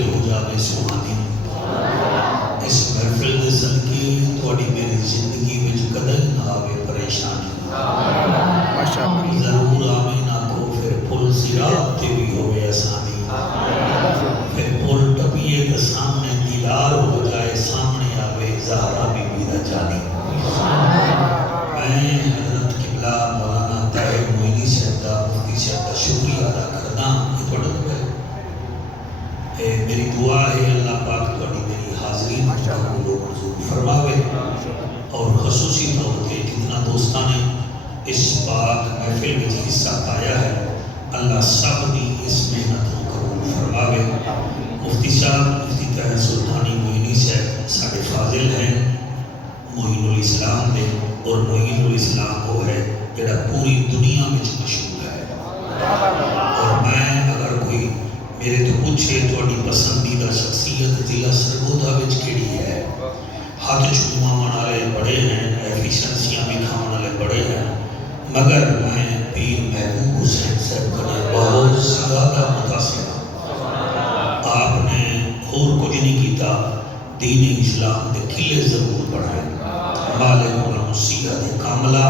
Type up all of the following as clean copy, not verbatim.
محفل ہو جاوے سہانی اس محفل دے صدقے تھوڑی میری زندگی وچ کدی نہ آوے پریشانی ضرور آمین آکھو پھر پل صراط تے بھی ہوئے آسانی پھر پل ٹپیے تو سامنے دیدار ہو جائے سامنے آوے زہرا بی بی دا جانی میں حضرت قبلہ مولانا طاہر معینی صاحب دا مفتی صاحب دا شکریہ ادا کردا کہ تھوڑا میری دعا ہے اللہ پاک تھوڑی میری حاضری قبول و منظور فرماوے اور خصوصی طور پہ جتنا دوستاں نے اس پاک محفل میں حصہ پایا ہے اللہ سب بھی اس محنت کو قبول فرماوے مفتی صاحب مفتی طاہر سلطانی معینی صاحب ساڈے فاضل ہیں معین الاسلام دے اور معین الاسلام وہ ہے جڑا پوری دنیا میں مشہور ہے اور میں اگر کوئی میرے تو پوچھے تھوڑی پسندیدہ شخصیت ضلع سرگودا وچ کیڑی ہے ہاتھ چوماون والے بڑے ہیں ایفیشنسیاں بھی کھاون والے بڑے ہیں مگر میں پیر محبوب حسین صاحب کا بہت زیادہ متاثر ہوں آپ نے اور کچھ نہیں کیتا دین اسلام کے قلعے ضرور بڑھائے مالک المسیح کاملہ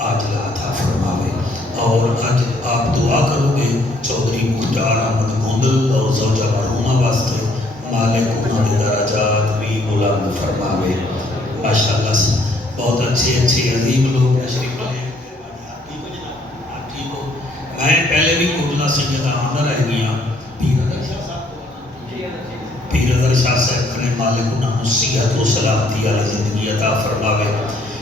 آج عطا فرماوے اور آج آپ دعا کرو گے چودھری مختار احمد گوندل اور زوجہ مرحومہ واسطے مالک انہوں نے درجات بھی بلند فرماوے ماشاءاللہ سے بہت اچھے عظیم لوگ تشریف لائے ٹھیک ہو میں پہلے بھی کوٹلا سیدہ آمدہ رہ گیا پیر اظہر شاہ صاحب نے مالک انہوں صحت و سلامتی والی زندگی عطا فرماوے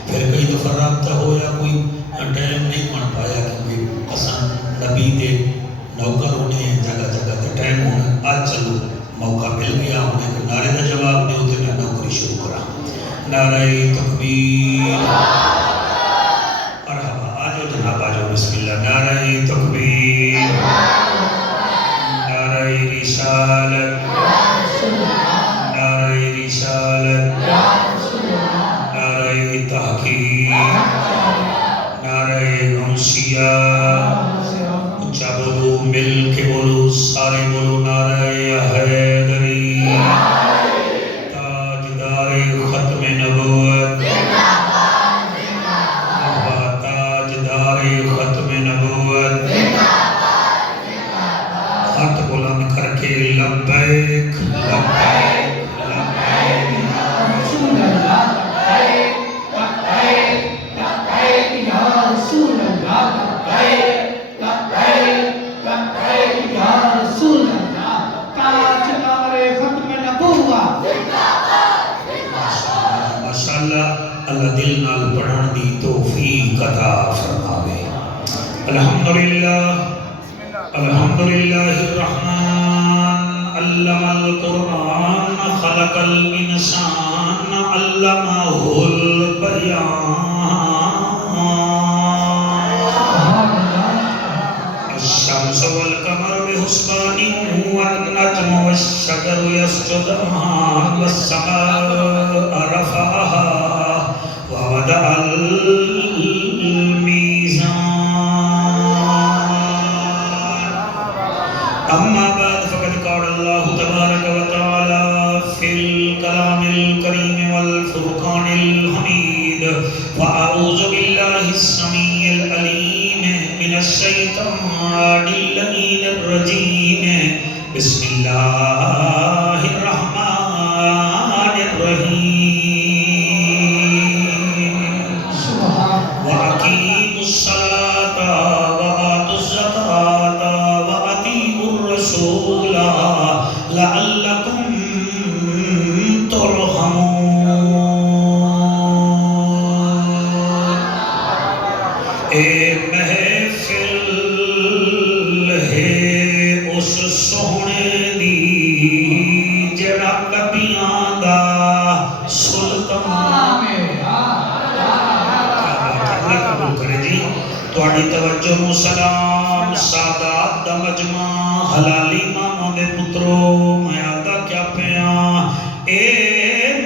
پھر کئی دفعہ رابطہ ہویا کوئی ٹائم نہیں بن پایا کیونکہ اساں نبی دے نوکر ہونے جگہ جگہ تے ٹائم ہونا آج چلو موقع مل گیا ہونے کے نعرے کا جواب دے ہوتے میں نوکری شروع کرا نعرہ تکبیر مرحبا آجو جناب آجو بسم اللہ نعرہ تکبیر نعرہ رسالت نعرہ رسالت نعرہ تحقیق نعرہ غوثیہ اچھا بولو مل کے بولو سارے بولو نعرہ حیدری تاجدار ختم نبوت تاجدار ختم نبوت ہاتھ بلند کر کے لبیک لبیک لبیک یا رسول اللہ لبیک لبیک لبیک یا رسول اللہ لبیک لبیک لبیک یا رسول اللہ تاجدار ختم نبوت ماشاءاللہ اللہ دل نال پڑھن دی توفیق عطا فرماوے الحمدللہ الحمدللہ الرحمن علم القرآن خلق الانسان علمہ البیان الشمس والقمر بحسبان والنجم والشجر يسجدان والسماء رفعها ووضع أما بعد فقد قال الله تبارك وتعالى في الكلام الكريم والفرقان الحميد وأعوذ بالله السميع العليم من الشيطان اللعين الرجيم بسم الله الرحمن الرحيم وأقيموا الصلاة وآتوا الزكاة رسولا لعلكم ترحمون اے محفل ہے اس سونے دی جڑا نبیاں دا سلطان قبول کرے جی تواڈی توجہ نو سلام سادات دا مجمع حلالی ماما دے پترو میں آدھا کیا پیا اے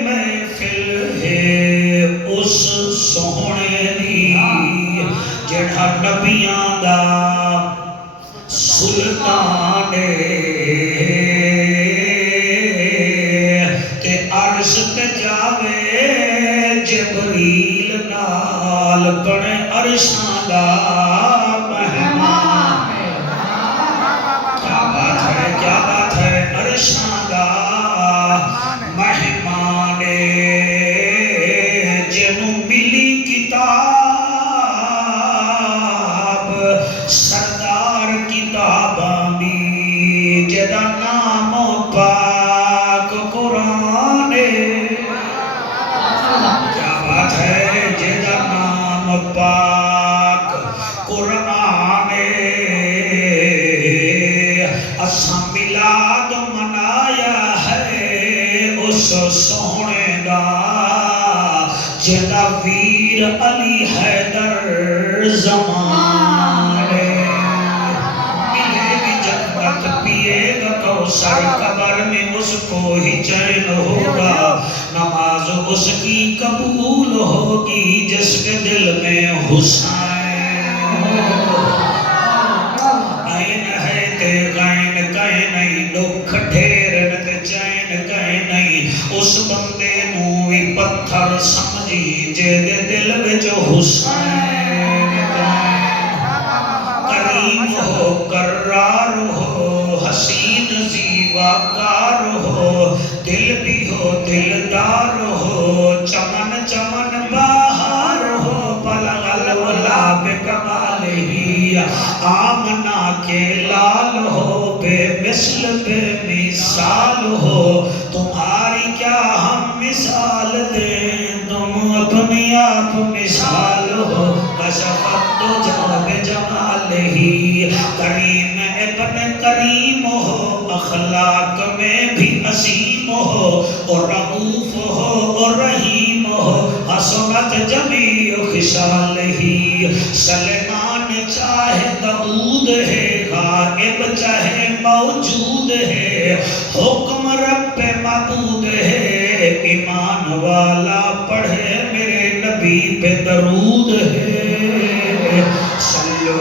محفل ہے اس سونے دی جڑا نبیاں دا سلطان اساں میلاد منایا ہے اس سونے دا جدا ویر علی حیدر زمانے ملے گی جنت پیے گا کوثر قبر میں اس کو ہی چین ہوگا نماز اس کی قبول ہوگی جس کے دل میں حسین عین ہے تے غین کہیں نہیں دکھ ڈھیر تے چین کہیں نہیں اس بندے نو بھی پتھر سمجھی جے دے دل وچ حسین کریم ہو کرار ہو حسین زیواکار ہو دل بھی ہو دلدار ہو چمن چمن باہر ہو بلغ العلا بکمالہ آمنہ کے لال ہو بے مثل بے مثال ہو تمہاری کیا ہم مثال دیں تم اپنی آپ مثال ہو کشفت جب جمالہ کریم ابن کریم ہو اخلاق میں بھی عظیم ہو اور رؤوف ہو اور رحیم ہو حسنت جمیع خصالہ سلیمان چاہے داؤد ہے غائب چاہے موجود ہے حکم رب معبود ہے ایمان والا پڑھے میرے نبی پہ درود ہے صلو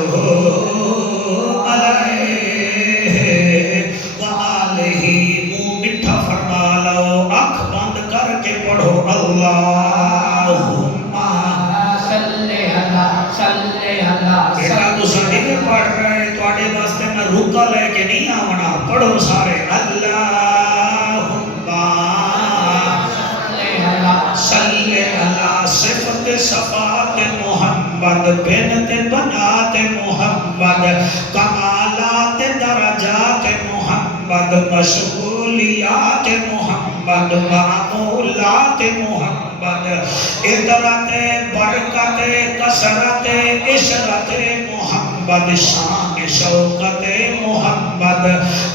علیہ وآلہ منہ مٹھا فرما لو آنکھ بند کر کے پڑھو اللہم بیٹا تو ساڑھی میں پڑھ رہے ہیں توڑے واسطے میں رکا لے کے نہیں آمنا پڑھو سارے اللہم صلی اللہ صفت صفات محمد بنت بنات محمد کمالات درجات محمد مشغولیات محمد معمولات محمد ادرت برکت کثرت عشرت محمد شان شوقت محمد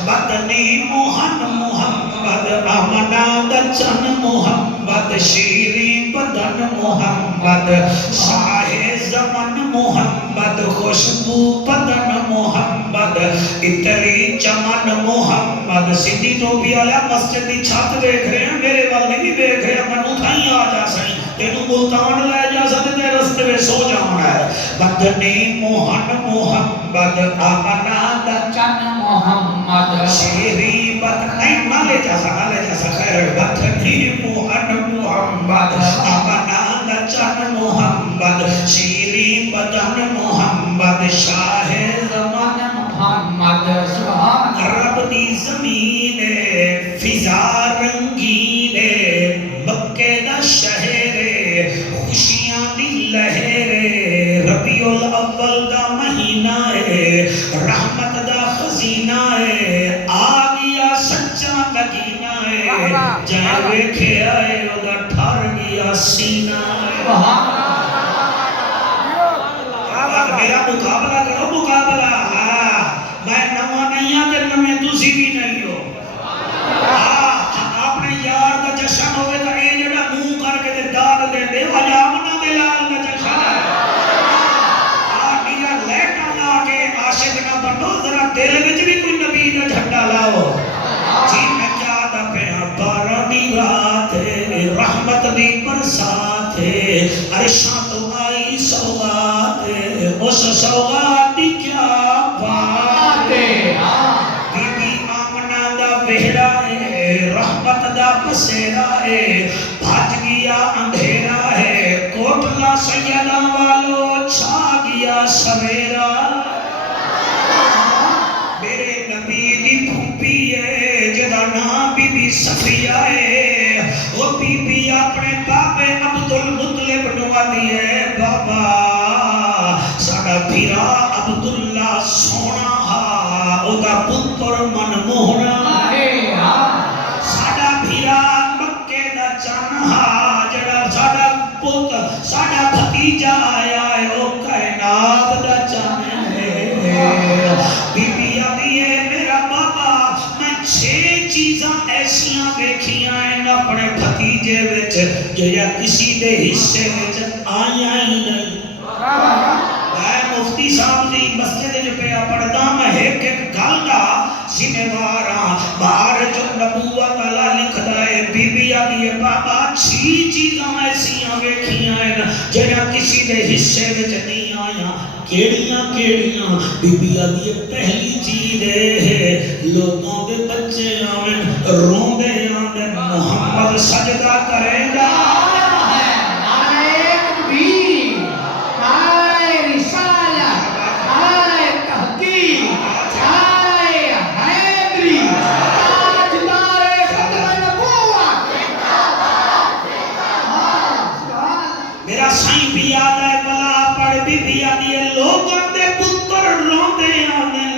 بدنی محمد امناد چن محمد شیریں بدن محمد شاہ زمن محمد خوشبو بدن محمد اتری چمن محمد سیدھی تو بھی علیہ مسجد دی چھت دیکھ رہے ہیں میرے والے بھی دیکھ رہے ہیں میں اٹھائیں آ جا سائیں تینوں ملتان لے جا سکتے رستے میں سو جانا ہے بدنی محمد امناد چن محمد شیریں بدن نہیں نہ لے جا سا خیر بدنی محمد امناد چن محمد شیریں بدن محمد شاہ زمان محمد سبحان رب دی زمین فضا رنگین مکہ دا شہر خوشیاں دی لہر ربیع الاول دا مہینہ رحمت دا خزینہ آگیا سچا نگینہ جائے ویکھے آئے ادا ٹھار گیا سینہ میرا مقابلہ کرو مقابلہ میں نوہ نہیں آتے نمیں دوسری بھی نہیں ہو اپنے یار کا جشن ہوئے تو اے جڑا منہ کر کے داد دے دے وجامنا دلال کا جشن ہے میرا لیٹا لا کے عاشق نہ بنو ذرا دل وچ بھی کوئی نبی کا جھنڈا لاؤ جی میں کیا دا پیاں بارہ دی رات رحمت دی برسات عرشاں تو آئی سوغات اس سوغات دی کیا بات بی بی آمنہ دا وہرا رحمت دا بسیرا بھاج گیا اندھیرا کوٹلا سیدہ والو چھا گیا سویرا میرے نبی دی پھوپی جدا نام بی بی صفیہ وہ بی بی اپنے بابے عبدالمطلب نوا دیئے بابا ساڑا بھیرا عبداللہ سونا ہا او دا پتر من موہنا ساڑا بھیرا مکے دا چنہا جڑا ساڑا پتر ساڑا بھتیجا آیا ہے او کائنات دا چنہ ہے جڑا کسی دے حصے وچ آیا ہی نہیں میں مفتی صاحب دی مسجد وچ پیا پڑھدا میں ایک گل دا ذمہ دار ہاں باہر جو نبوت اللہ لکھدا ہے بی بی آدی بابا 6 چیزاں ایسیاں ویکھیاں ہیں جڑا کسی دے حصے وچ نہیں آیا کیڑیاں کیڑیاں بی بی آدی پہلی چیز ہے لوگوں دے بچے آویں روندے آندے محمد سجدہ کرے گا میرا سائیں بھی یاد ہے بلا پڑھ بی بی آدی لوگوں دے پتر روندے آنے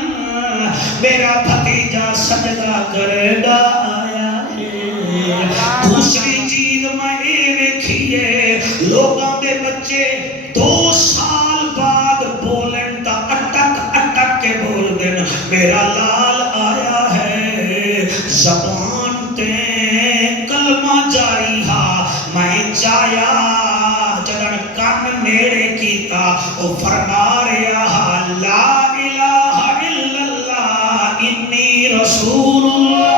میرا بھتیجا سجدہ کرے گا آیا ہے دوسری چیز میں ویکھیے لوگوں دے بچے 2 سال بعد بولن تا اٹک اٹک کے بول دین میرا لال آیا ہے زبان تے کلمہ جاری ہا میں چایا جدن کان نیڑے کیتا او فرما رہا لا الہ الا اللہ انی رسول اللہ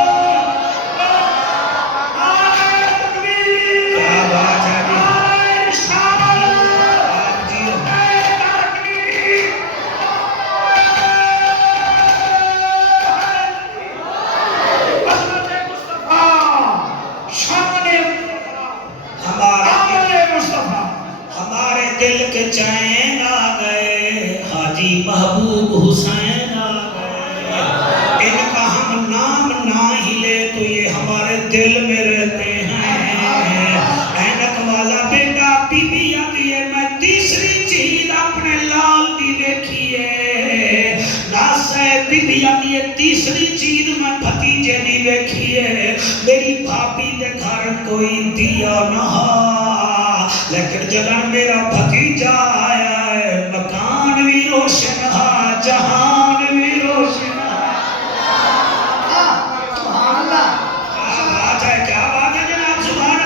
دل کے چین آ گئے حاجی محبوب حسین آ گئے ان کا ہم نام نہ ہی لے تو یہ ہمارے دل میں رہتے ہیں اینک والا بیٹا بی بی آتی ہے میں تیسری چیز اپنے لال دی دیکھی ہے ناسے بی بی آتی ہے تیسری چیز میں بھتیجے دی دیکھی ہے میری بھابی دے گھر کوئی دیا نہ لیکن جدن میرا بھتیجا آیا ہے مکان بھی روشن ہا جہان بھی روشن کیا بات ہے جناب سبحان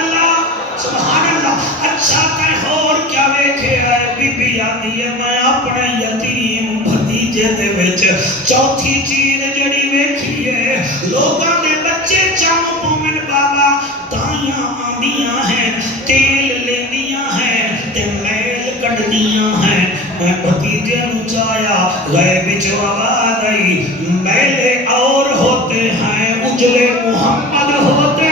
اللہ اچھا کہیں اور کیا ویکھے آئے بی بی آتی ہے میں اپنے یتیم بھتیجے دے وچ چوتھی چیز جڑی ویکھی ہے لوگاں دے بچے چاہ پومن بابا دائیاں آندیاں ہیں تیل لیندیاں ہیں تے میل کڑدیاں ہیں میں بھتیجے نچایا گئے بچو آباد آئی میلے اور ہوتے ہیں اجلے محمد ہوتے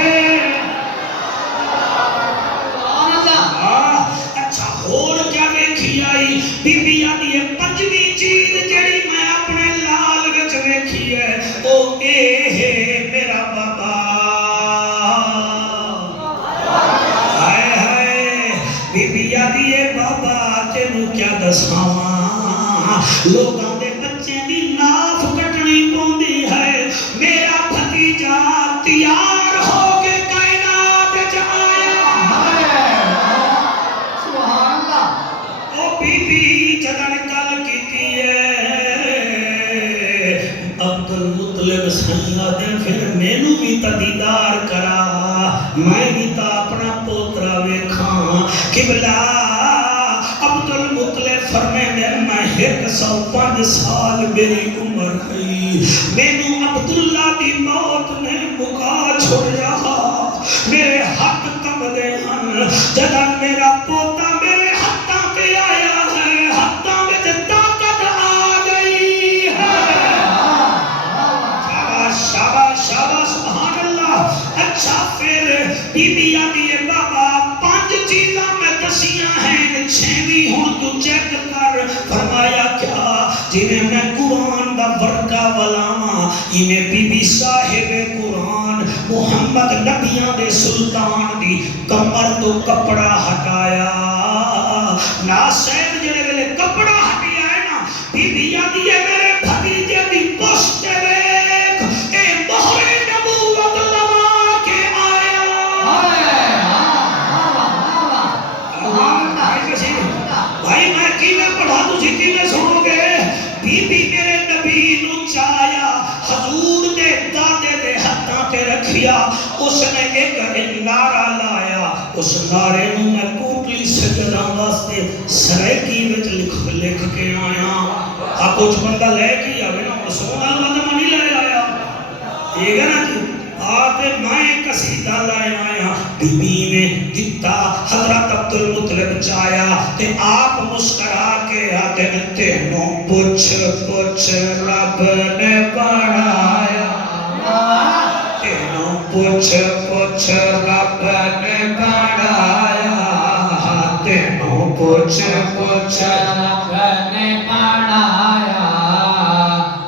اچھا اور کیا دیکھی آئی بی بی آدھی ہے پنجویں چیز جڑی میں اپنے لال وچ ویکھی ہے او اے ہے میرا بابا بی بی آدھی ہے بابا تینوں کیا دساواں لوگاں دے بچے دی ناف کٹنی پوندی ہے میرا بھتیجا تیار ہو کے کائنات وچ آیا سبحان اللہ او بی بی جدن گل کیتی ہے عبد المطلب سیاں دے پھر مینوں بھی دیدار کرا میں بھی تا اپنا پوترا ویکھاں قبلہ عبد المطلب فرمے دے میں 105 سال میری عمر ہے مینوں عبداللہ دی موت نے مکا چھوڑیا میرے ہاتھ کم دے ہن جدن میرا پوتا میرے ہاتھاں پہ آیا ہے ہاتھاں وچ طاقت آ گئی ہے شاباش سبحان اللہ اچھا پھر بی بی آدھی ہے بابا 5 چیزاں میں دسیاں ہیں 6ویں ہوں تو چیک کر فرمایا کیا جنہیں میں قرآن دا ورقہ ولاواں انہیں بی بی صاحب قرآن محمد نبیان دے سلطان دی کمر تو کپڑا ہٹایا ناسید جڑے ویلے کپڑا ہٹیا ہے نا بی بی آدھی ہے میرے بھتیجے دی پشت ویکھ اے مہر نبوت لما کے آیا بھائی میں کیویں پڑھا تسی کیویں سنو گے بی بی میرے نبی نو چایا حضور دے دادے دے ہتھاں تے رکھیا اس نے ایک نعرہ لایا اس نعرے نو میں کوٹلی سجدہ واسطے سرائکی وچ لکھ کے آیا آپ کچھ بندہ لے کے آوے نا سونا اللہ دا منی لے آیا یہ گا نا جی آتے میں قصیدہ لائے آیا بی بی نے جتا حضرت عبدالمطلب چایا تے آپ مسکرا کے آتے تینوں پوچھ پوچھ رب نے بڑھایا تینوں پوچھ پوچھ رب نے بڑھایا تینوں پوچھ پوچھ رب نے بڑھایا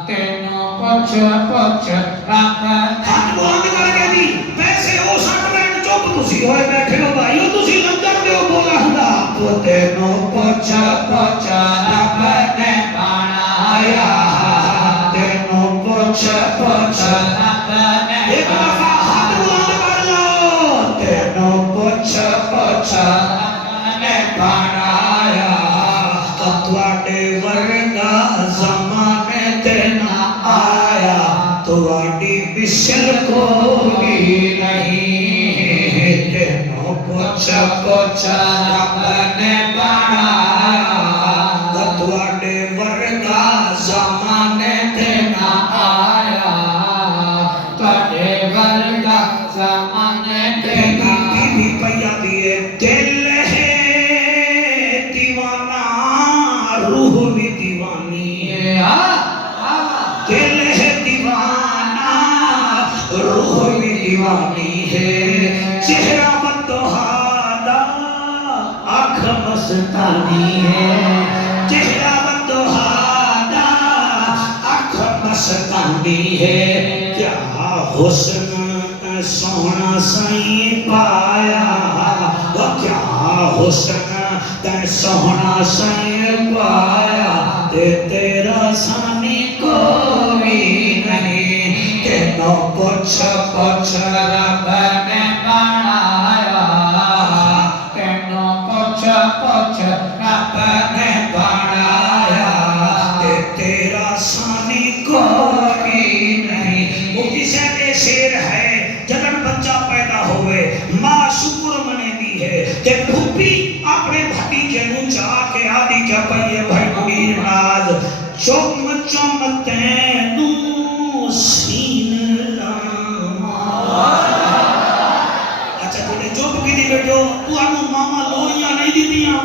تینوں پوچھ پوچھ رب نے تسی ہوئے بیٹھے ہو بھائیو تسی لنگر دیو بولا ہندا تینوں پوچھ پوچھ رب نے بڑھایا تینوں پوچھ پوچھ رب نے ایک دفعہ ہاتھ بلند کر لو تینوں پوچھ پوچھ رب نے بڑھایا تواڈے ورگا زمانے تے نہ آیا تواڈی مثل کوئی نہیں پوچھ پوچھ رب نے بڑھایا تواڈے ورگا زمانے تے نہ آیا تواڈے ورگا زمانے تے نہ بی پیا دیے دل ہے دیوانہ روح بھی دیوانی ہے دل ہے دیوانہ روح بھی دیوانی ہے چہرہ مستانی ہے چہرہ بدوہادا آنکھ مستانی ہے کیا حسن سونا سائیں پایا وہ کیا حسن سونا سائیں پایا تیرا سانی کوئی نہیں تینوں پوچھ پوچھ رب نے بڑھایا تینوں پوچھ پوچھ رب نے بڑھایا تیرا ثانی کوئی نہیں مفتی صاحب یہ شعر ہے جدن بچہ پیدا ہوئے ماں شکر منے دی ہے کہ پھوپھی اپنے بھتیجے نو چاہ کے آدھی کیا پئیے بھائی منیر ناز چم چم تینوں سین لاما اچھا تُونے چوپ کی دی بیٹھو تو آنو ماما لوڑیاں نہیں دیتیاں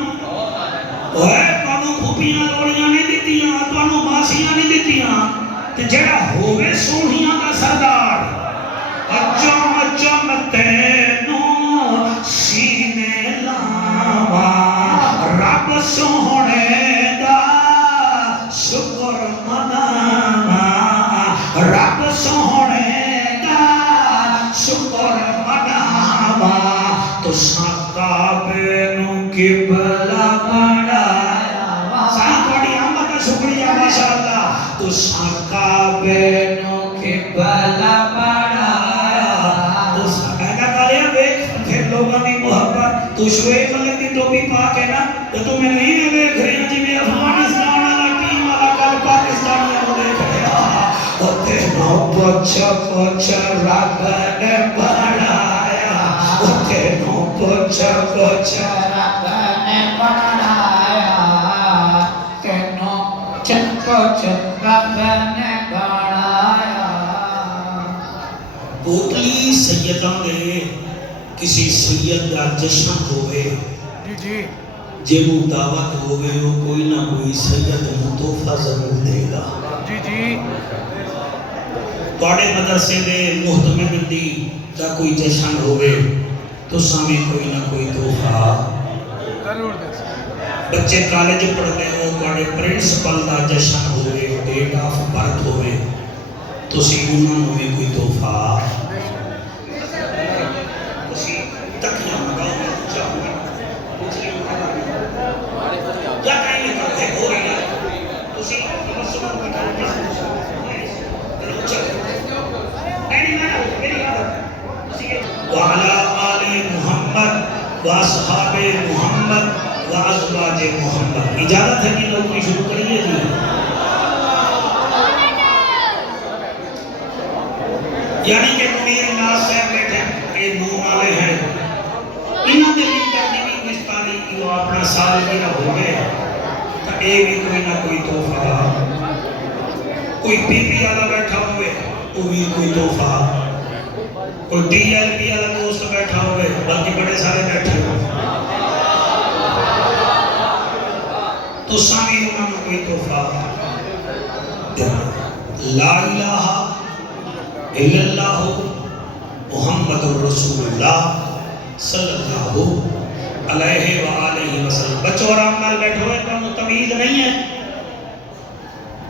اوہ تو پھوپیاں لوڑیاں نہیں دیتیاں تو ماسیاں نہیں دیتیاں تے جڑا ہوئے سونیاں دا سردار چم چم تینوں سینے لاما رب سونے دا شکر منانا رب سونے دا شکر منانا تو ساکابے نو قبلہ بڑھایا ساتھ بڑی آمد کا شکریہ ماشاءاللہ تو ساکابے نو قبلہ بڑھایا تو ساکابے کالیا بیک پھر لوگوں کی محبت تو شویب ملک دی ٹوپی پاک ہے نا تو تمہیں نہیں ہے بیک رہی جی میں افغانستان والا ٹیم والا کل پاکستانیاں کو دیکھ رہا اور تینوں پوچھ پوچھ رب نے بڑھایا اور تینوں پوچھ پوچھ رب نے بڑھایا تینوں پوچھ رب نے بڑھایا کوٹلی سیدہ میں کسی سید دا جشن ہوئے جے مو دعوت ہوئے ہو کوئی نہ کوئی سید متوفہ ضرور دے گا توڑے مدرسے دے محتمے بندی دا کوئی جشن ہوئے تو سامنے کوئی نہ کوئی تحفہ بچے کالج پڑھتے ہو توڑے پرنسپل دا جشن ہوئے ڈیٹ آف برتھ ہوئے تو سیونہ ہوئے کوئی تحفہ تکیاں مگاؤں جاؤں کیا کہیں گے کرتے ہو رہی ہے تسی مسلمان بٹھا وعلى آل محمد واصحاب محمد وازواج محمد اجازت ہے کہ لوگ شروع کریے جی یعنی کہ منیر ناز صاحب بیٹھے یہ نو والے ہیں انہوں نے سال کی نہ ہوئے تو اے بھی کوئی نہ کوئی تحفہ، کوئی پی پی والا بیٹھا ہوئے وہ بھی کوئی تحفہ، کوئی ڈی ایل پی والا دوست بیٹھا ہوئے بلکہ بڑے سارے بیٹھے ہوئے تو سامنے انہوں نے کوئی تحفہ لا الہ الا اللہ محمد رسول اللہ صلی اللہ علیہ وآلہ وسلم۔ بچوں آرام نال بیٹھو ہے تو تمیز نہیں ہے،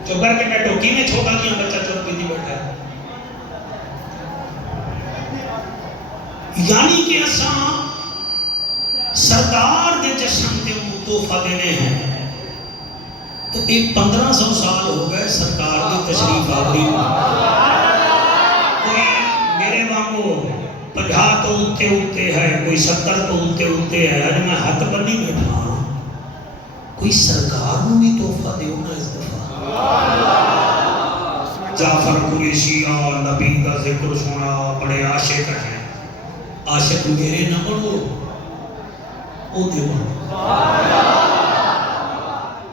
جو کر کے بیٹھو کی میں چھوٹا کیا بچہ چوٹ پہ نہیں بیٹھا ہے، یعنی کہ اساں سردار دے جشن دے تحفہ دینے ہیں تو ایک 1500 سال ہو گئے سرکار دی تشریف آوری، کوئی میرے وانگو 50 تو اتے ہے، کوئی 70 تو اتے ہے، آج میں ہاتھ پر نہیں بیٹھا ہوں، کوئی سرکار میں بھی تحفہ دیو نا اس دفعہ۔ جعفر قریشی نبی کا ذکر سنا، بڑے عاشق ہیں، عاشق میرے نہ بڑھو او دیو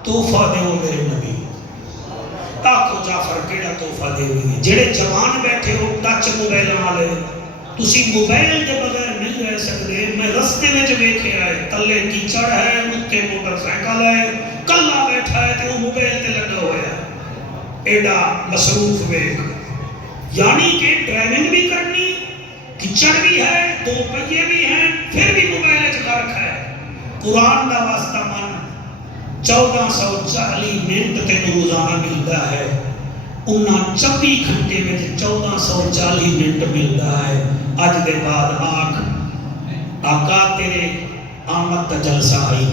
تحفہ دیو میرے نبی، آکھو جعفر کیڑا تحفہ دیو گی، جڑے جوان بیٹھے ہو ٹچ موبائل والے تسی موبائل دے بغیر نہیں رہ سکتے، میں رستے میں جو دیکھے آئے تلے کیچڑ ہے، اتنے موٹر سائیکل ہے، کلا بیٹھا ہے تو وہ موبائل تے لگا ہوا ہے، ایڈا مصروف ویک، یعنی کہ ڈرائیونگ بھی کرنی، کیچڑ بھی ہے، 2 پہیے بھی ہیں، پھر بھی موبائل چکا رکھا ہے۔ قرآن دا واسطہ من 1440 منٹ تے روزانہ ملتا ہے، انہاں 24 گھنٹے میں 1440 منٹ ملتا ہے۔ اج دے بعد آقا تیرے آمد کا جلسہ آئی،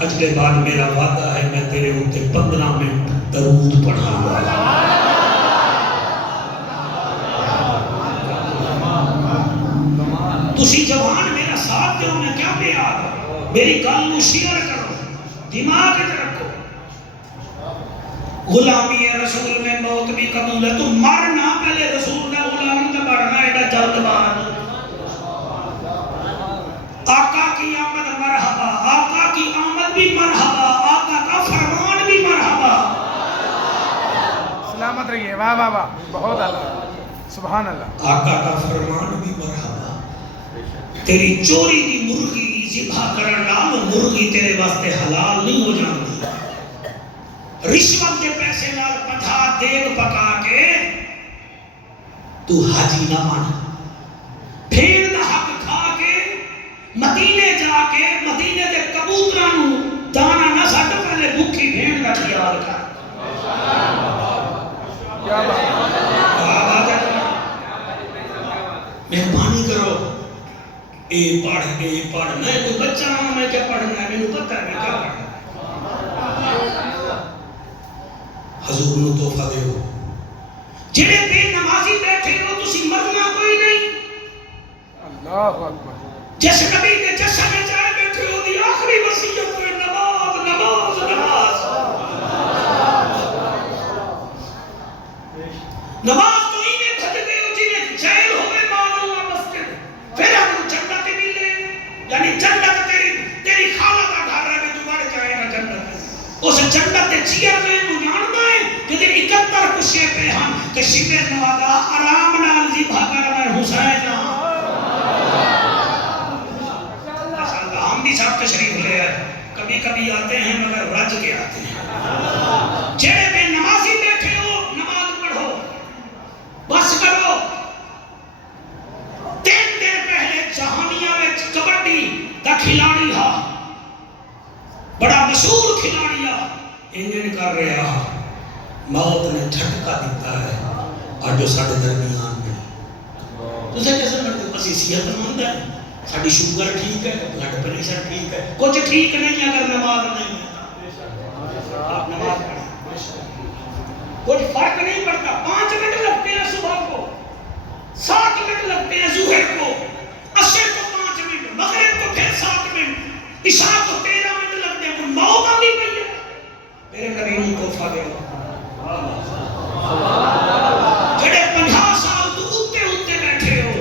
اج دے بعد میرا وعدہ ہے میں تیرے اوتے 15 منٹ درود پڑھاؤں گا۔ تسی جوان میرا ساتھ دیو، میں کیا پہ آدھا میری گل نو شیئر کرو، دماغ کے رکھو، غلامی رسول میں موت بھی قبول ہے، تو مرنا پہلے رسول کا غلام کا بڑھنا ایڈا جلد بار۔ آقا کی آمد مرحبا، آقا کی آمد بھی مرحبا، آقا کا فرمان بھی مرحبا۔ سلامت رہیے، واہ واہ واہ، بہت اللہ، سبحان اللہ۔ آقا کا فرمان بھی مرحبا، تیری چوری دی مرغی ذبح کرنا، مرغی تیرے واسطے حلال نہیں ہو جاندی، رشوت کے پیسے نال 50 دیگ پکا کے تو حاجی نہ مان، بھیڑ دا حق کھا کے مدینے جا کے مدینے دے کبوتراں نو دانا نہ سٹ، پہلے بھوکی بھیڑ دا خیال کر۔ مہربانی کرو، اے پڑھ، میں تو بچہ ہوں، میں کیا پڑھنا ہے، میں نے پتہ ہے میں کیا پڑھنا۔ حضور نو تحفہ دیو، جڑے بے نمازی بیٹھے ہو تسی مرنا کوئی نہیں، اللہ اکبر، جس نبی کے جشن میں جائے بیٹھے ہو دی آخری وصیت ہے نماز نماز نماز، نماز تو انہیں بھجتے ہو جنہیں جیل ہوئے مان اللہ مسجد، پھر ہم جنت ملے، یعنی جنت تیری خالہ کا گھر ہے میں دوبارہ جائے گا جنت، اس جنت جیئر میں جانتا ہے کہ 71 کشے پہ ہم کہ شکر نوازا آرام نال ذبح کر میں حسین ہم بھی صاحب تشریف لے آئے، کبھی کبھی آتے ہیں مگر رج کے آتے ہیں، جڑے پہ نمازی بیٹھے ہو نماز پڑھو، بس کرو۔ 3 دن پہلے جہانیہ میں کبڈی دا کھلاڑی ہا، بڑا مشہور کھلاڑی ہا، انجن کر رہا، موت نے جھٹکا دیتا ہے، اور جو ساڑھے درمیان میں تو سے کیسے کرتے ہیں، اسی صحت مند ہے، ساڑھی شوگر ٹھیک ہے، بلڈ پریشر ٹھیک ہے، کچھ ٹھیک نہیں اگر نماز نہیں ہے، آپ نماز پڑھیں، کچھ فرق نہیں پڑتا، 5 منٹ لگتے ہیں صبح کو، 7 منٹ لگتے ہیں ظہر کو، عصر کو 5 منٹ، مغرب کو پھر 7 منٹ، عشاء کو 13 منٹ لگتے ہیں، کوئی موت آ نہیں پئی ہے، میرے نبی نے تحفہ دیا، جڑے 50 سال تو اتے بیٹھے ہو،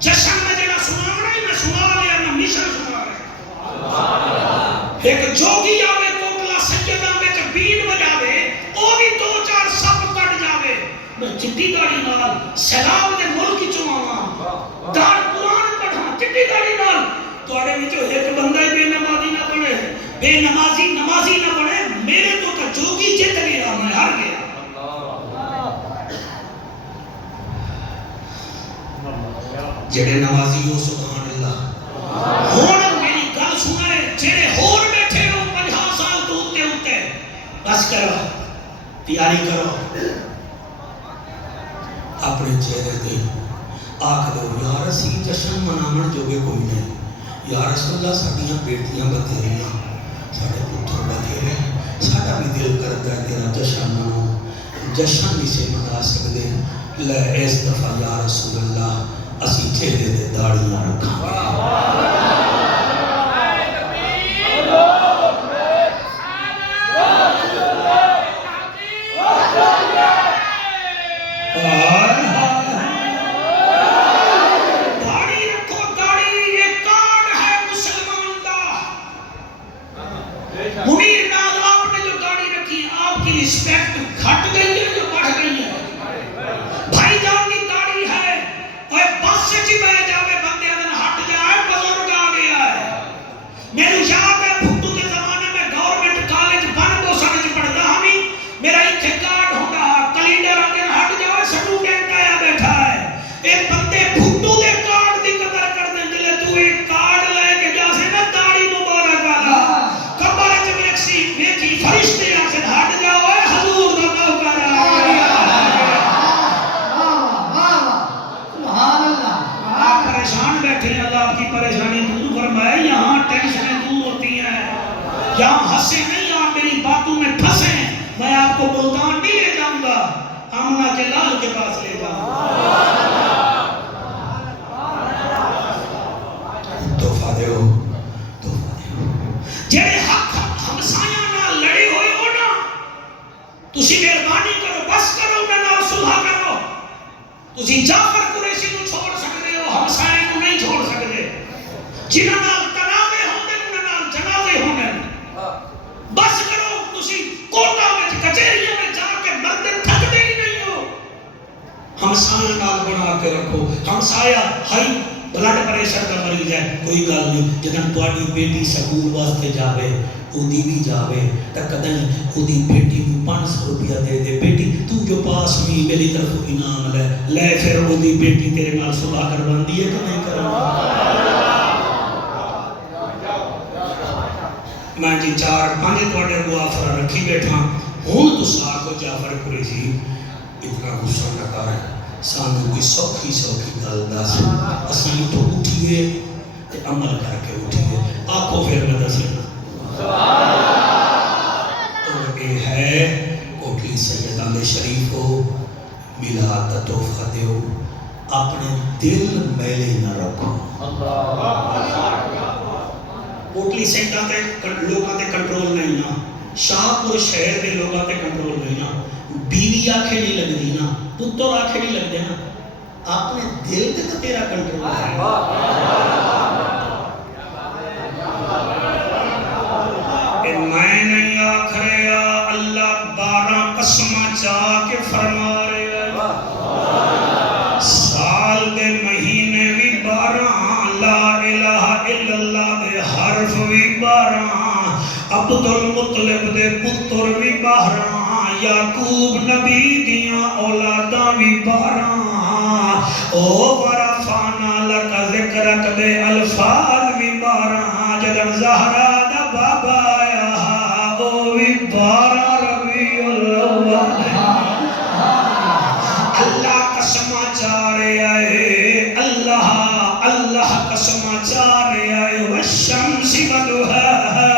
جشن میں جڑا سنانا ہی میں سنا لیا، میں مشن سنا رہا، ایک میں چٹی داڑھی نال سلام دے ملک چوں آواں دار قرآن پڑھاں چٹی داڑھی نال تواڈے وچوں ایک بندہ ہی بے نمازی نہ بنے بے نمازی نہ بنے میرے تو جوگی جت گیا میں ہار گیا جڑے نمازی ہو سبحان اللہ ہون میری گل سنائے جڑے ہور بیٹھے ہو 50 سال تو اتے بس کرو تیاری کرو اپنے چہرے تے آکھ دو یار اسی جشن مناون جوگے کوئی نہیں یا رسول اللہ ساڈیاں بیٹیاں بتھیریاں ساڈے پتر بتھیرے ساڈا بھی دل کرتا ہے تیرا جشن مناؤ جشن بھی سے منا سکدے لے اس دفعہ یا رسول اللہ اسی چہرے تے داڑیاں رکھاں گے یہاں ہنسے نہیں آپ میری باتوں میں پھنسے میں آپ کو ملتان نہیں لے جاؤں گا آمنہ کے لال کے پاس لے جاؤں گا تحفہ دے ہو جڑے حق ہمسایاں نہ لڑے ہوئے ہو نا تسی مہربانی کرو بس کرو انہاں نال صلح کرو تسی جعفر قریشی نو چھوڑ سکتے ہو ہمسایاں نو نہیں چھوڑ سکتے جنہاں نال تنازع ہوندے انہاں نال جنازے ہوندے بس کرو تسی کوٹا میں کچہریوں میں جا کے مرد تھکتے ہی نہیں ہو ہمسایہ نال بنا کے رکھو ہمسایہ ہائی بلڈ پریشر کا مریض ہے کوئی گل نہیں جدن تواڈی بیٹی سکول واسطے جاوے اودی بھی جاوے تے کدن اودی بیٹی نوں 500 روپیہ دے دے بیٹی تو جو پاس ہوئی میری طرف انعام لے پھر اودی بیٹی تیرے نال صلح کرواندی ہے کہ نہیں کرواندی میں جی 4-5 تواڈے کو آفر رکھی بیٹھا ہن تساں کو جعفر قریشی اتنا غصہ نہ کر سانو کوئی سوکھی گل دس اساں تو اٹھیے تے عمل کر کے اٹھیے آکھو پھر میں دسنا اور اے ہے کوٹلی سیدہ میں شریف ہو میلاد دا تحفہ دیو اپنے دل میلے نہ رکھو کوٹلی سیدہ تے لوگاں تے کنٹرول نہیں نا شاہپور شہر دے لوگاں تے کنٹرول نہیں نا بیوی آنکھیں نہیں لگدی نا پتر آنکھیں نہیں لگدے نا اپنے دل تے تو تیرا کنٹرول ہے میں نہیں آکھ رہا اللہ 12 قسماں چاہ کے فرما رہا سال دے مہینے بھی 12 لا الہ الا اللہ دے حرف بھی 12 عبد المطلب دے پتر بھی 12 یعقوب نبی دیاں اولاداں بھی 12 او ورفعنا لک ذکرک دے الفاظ بھی 12 جدن زہرا دا بابا آیا او بھی 12 ربیع الاول اللہ قسمہ چارے آئے اللہ قسمہ چارے آئے والشمس وضحاها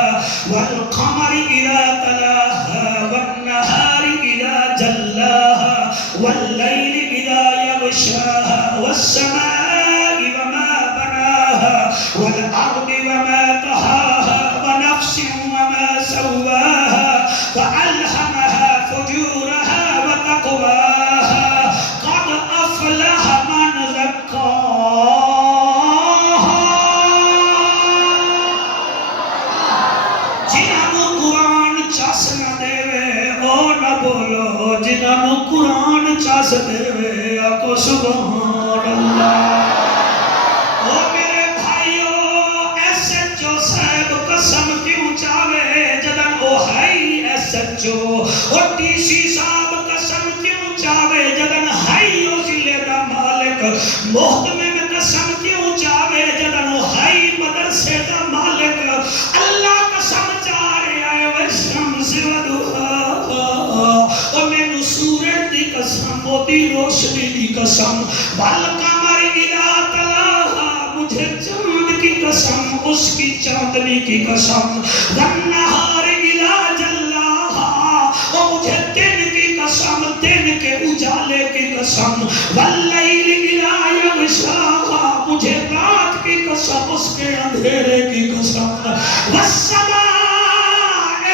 والقمر اذا تلاها والنهار اذا جلاها والليل اذا يغشاها والسماء وما بناها والارض وما طحاها ونفس وما سواها فألهمها فجورها قرآن چاس دے آکو سبحان اللہ او میرے بھائیو SHO صاحب قسم کیوں چاہے جدن او ہائی SHO او DC صاحب قسم کیوں چاہے جدن ہائی او ضلع دا مالک محتمے میں قسم کیوں چاہے جدن او ہائی مدرسے دا مالک اللہ قسم چاہے آئے وشمس ودوہا او میں سورج دی قسم موتی روشنی دی قسم والقمر اذا تلاہا مجھے چاند کی قسم اس کی چاندنی کی قسم والنہار اذا جلاہا او مجھے دن کی قسم دن کے اجالے کی قسم واللیل اذا یغشاہا مجھے رات کی قسم اس کے اندھیرے کی قسم والسماء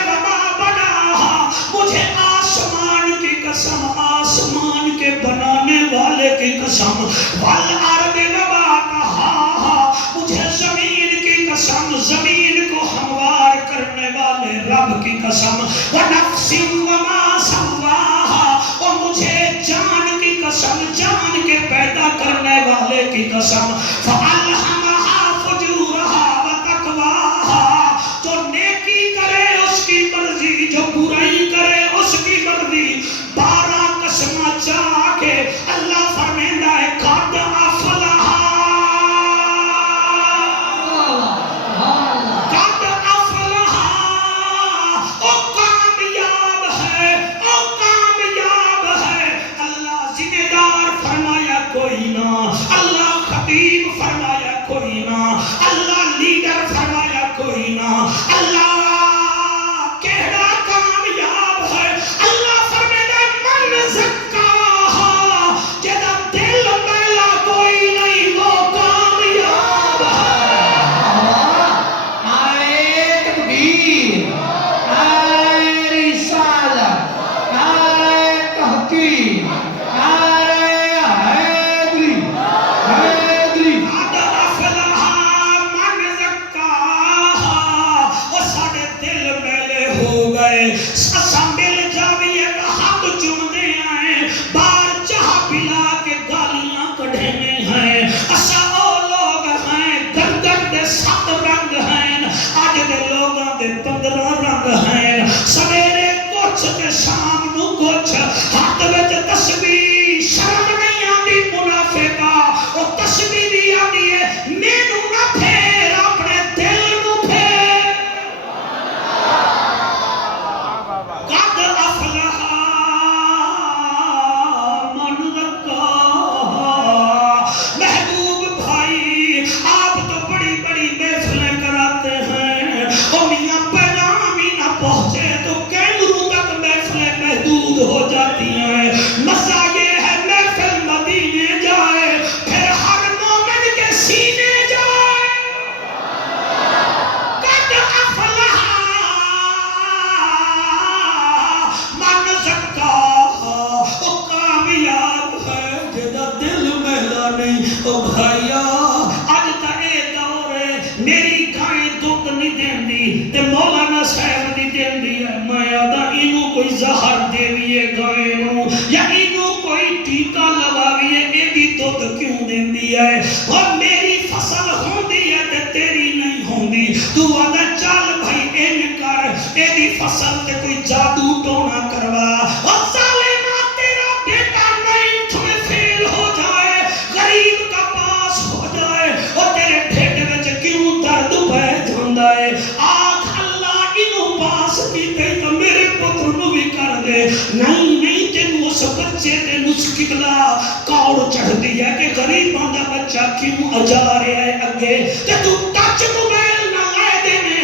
وما بناہا مجھے آسمان کی قسم آسمان کے بنانے والے کی قسم والارض وما طحاہا مجھے زمین کی قسم زمین کو ہموار کرنے والے رب کی قسم ونفس وما سواہا اور مجھے جان کی قسم جان کے پیدا کرنے والے کی قسم فَأَلْهَمَهَا فُجُورَهَا وَتَقْوَاهَا جو نیکی کرے اس کی مرضی جو برائی کرے اس کی مرضی 12 قسمہ چاہ کے اللہ فرمیندہ ہے قَدْ أَفْلَحَ قَدْ أَفْلَحَ او کامیاب ہے او کامیاب ہے اللہ ذمہ دار فرمایا کوئی نہ اللہ خطیب فرمایا کوئی نہ اللہ لیڈر فرمایا کوئی نہ اللہ کہنا کامیاب ہے اللہ فرمایا من زکاہا جدا دل میلا کوئی نہیں وہ کامیاب ہے آئے تکبیر آئے رسالت آئے تحقیق آئے حیدری حیدری قد افلح من زکاہا اور سارے دل میلے ہو گئے سسا مل جاوی ایک حق چمدے آئیں بار چاہ پلا کے گالیاں کڑھنے ہیں اسا او لوگ ہیں گرگت دے 7 رنگ ہیں آج دے لوگاں دے 15 رنگ ہیں سویرے کچھ تے شام نو کچھ ہاتھ وچ تسبیح شرم نہیں آتی منافقہ اور تسبیح بھی آتی ہے مینوں نہ پھیر اپنے دل نو پھیر قد افلح من زکاہا محبوب بھائی آپ تو بڑی بڑی محفلیں کراتے ہیں اور میاں پیغام ہی نہ پہنچے تو کیمروں تک محفلیں محدود ہو جاتی ہیں مزہ یہ ہے محفل مدینے جائے پھر ہر مومن کے سینے جائے قد افلح من زکاہا او کامیاب ہے جدا دل مہلا نہیں او بھائیا آج تا اے دور ہے میری گائیں دودھ نہیں دین دی تے مولانا صاحب نہیں دین دی ہے میں آدھا انہوں کوئی زہر دیویے گائیں نو یا انہوں کوئی ٹیکا لگاویے ایدی دودھ کیوں دین دی ہے اور میری فصل ہوں دی ہے تے تیری نہیں ہوں دی تو آدھا چال بھائی این کر ایدی فصل تے کوئی جادو ٹونا کروا اور ظالمہ تیرا بیٹا نہیں تمہیں فیل ہو جائے غریب کا پاس ہو جائے اور تیرے ڈھیٹ وچ کیوں درد پہ جھندا ہے آکھ اللہ انہوں پاس کی تے تو میرے پتر نو بھی کر دے نہیں نہیں تینوں اس بچے تے نسکلا کاؤڑ چڑھ دیا کہ غریب آندہ بچہ کیوں اجا رہے ہے اگے تے تو ٹچ موبائل نہ لائے دے میں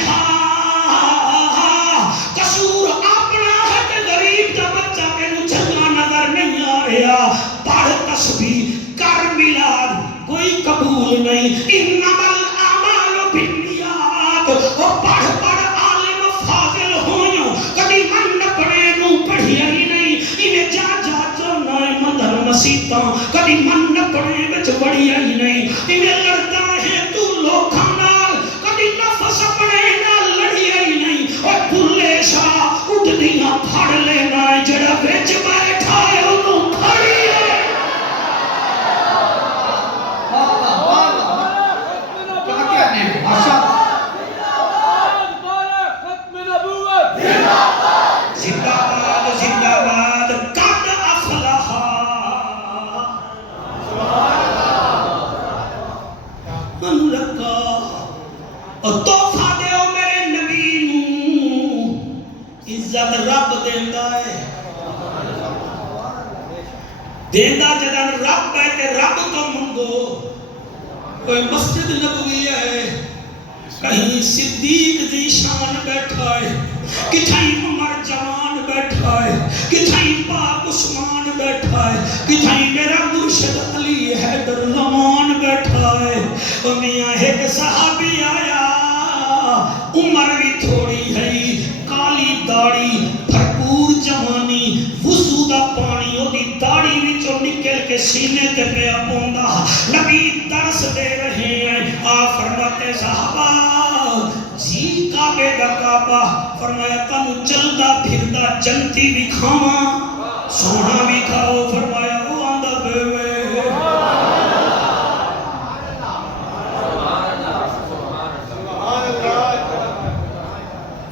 قصور اپنا ہے کہ غریب دا بچہ تینوں چنگا نظر نہیں آ رہا پڑھ تسبیح کر میلاد کوئی قبول نہیں انما الاعمال بالنیات اور پڑھ پڑھ عالم فاضل ہویوں کبھی من نہ پڑھے نو پڑھیا ہی نہیں انہیں جا جا جو نائے مدر مسیطاں کبھی من نہ پڑھے بچ بڑھیا ہی نہیں انہیں لڑتا ہے تو لوکھاں نال کبھی نفس اپنے نال لڑیا ہی نہیں اور بھلے شاہ اٹھ دیاں پھڑ لینا جڑا بچ بیٹھا ہے دیندہ جدن رب ہے تے رب تو منگو کوئی مسجد نبوی ہے کہیں صدیق دی شان بیٹھا ہے کتھائیں عمر جوان بیٹھا ہے کتھائیں پاک عثمان بیٹھا ہے کتھائیں میرا مرشد علی حیدر زمان بیٹھا ہے اور میاں ایک صحابی آیا عمر بھی تھوڑی ہے کالی داڑھی بھرپور جوانی وضو دا پانی او دی داڑھی وچوں نکل کے سینے تے پیا پوندا نبی درس دے رہے ہیں آپ فرماتے صحابہ جی کعبے دا کعبہ فرمایا تانوں چلدا پھردا جنتی بھی کھاواں سونا بھی کھاؤ فرمایا وہ آندا بے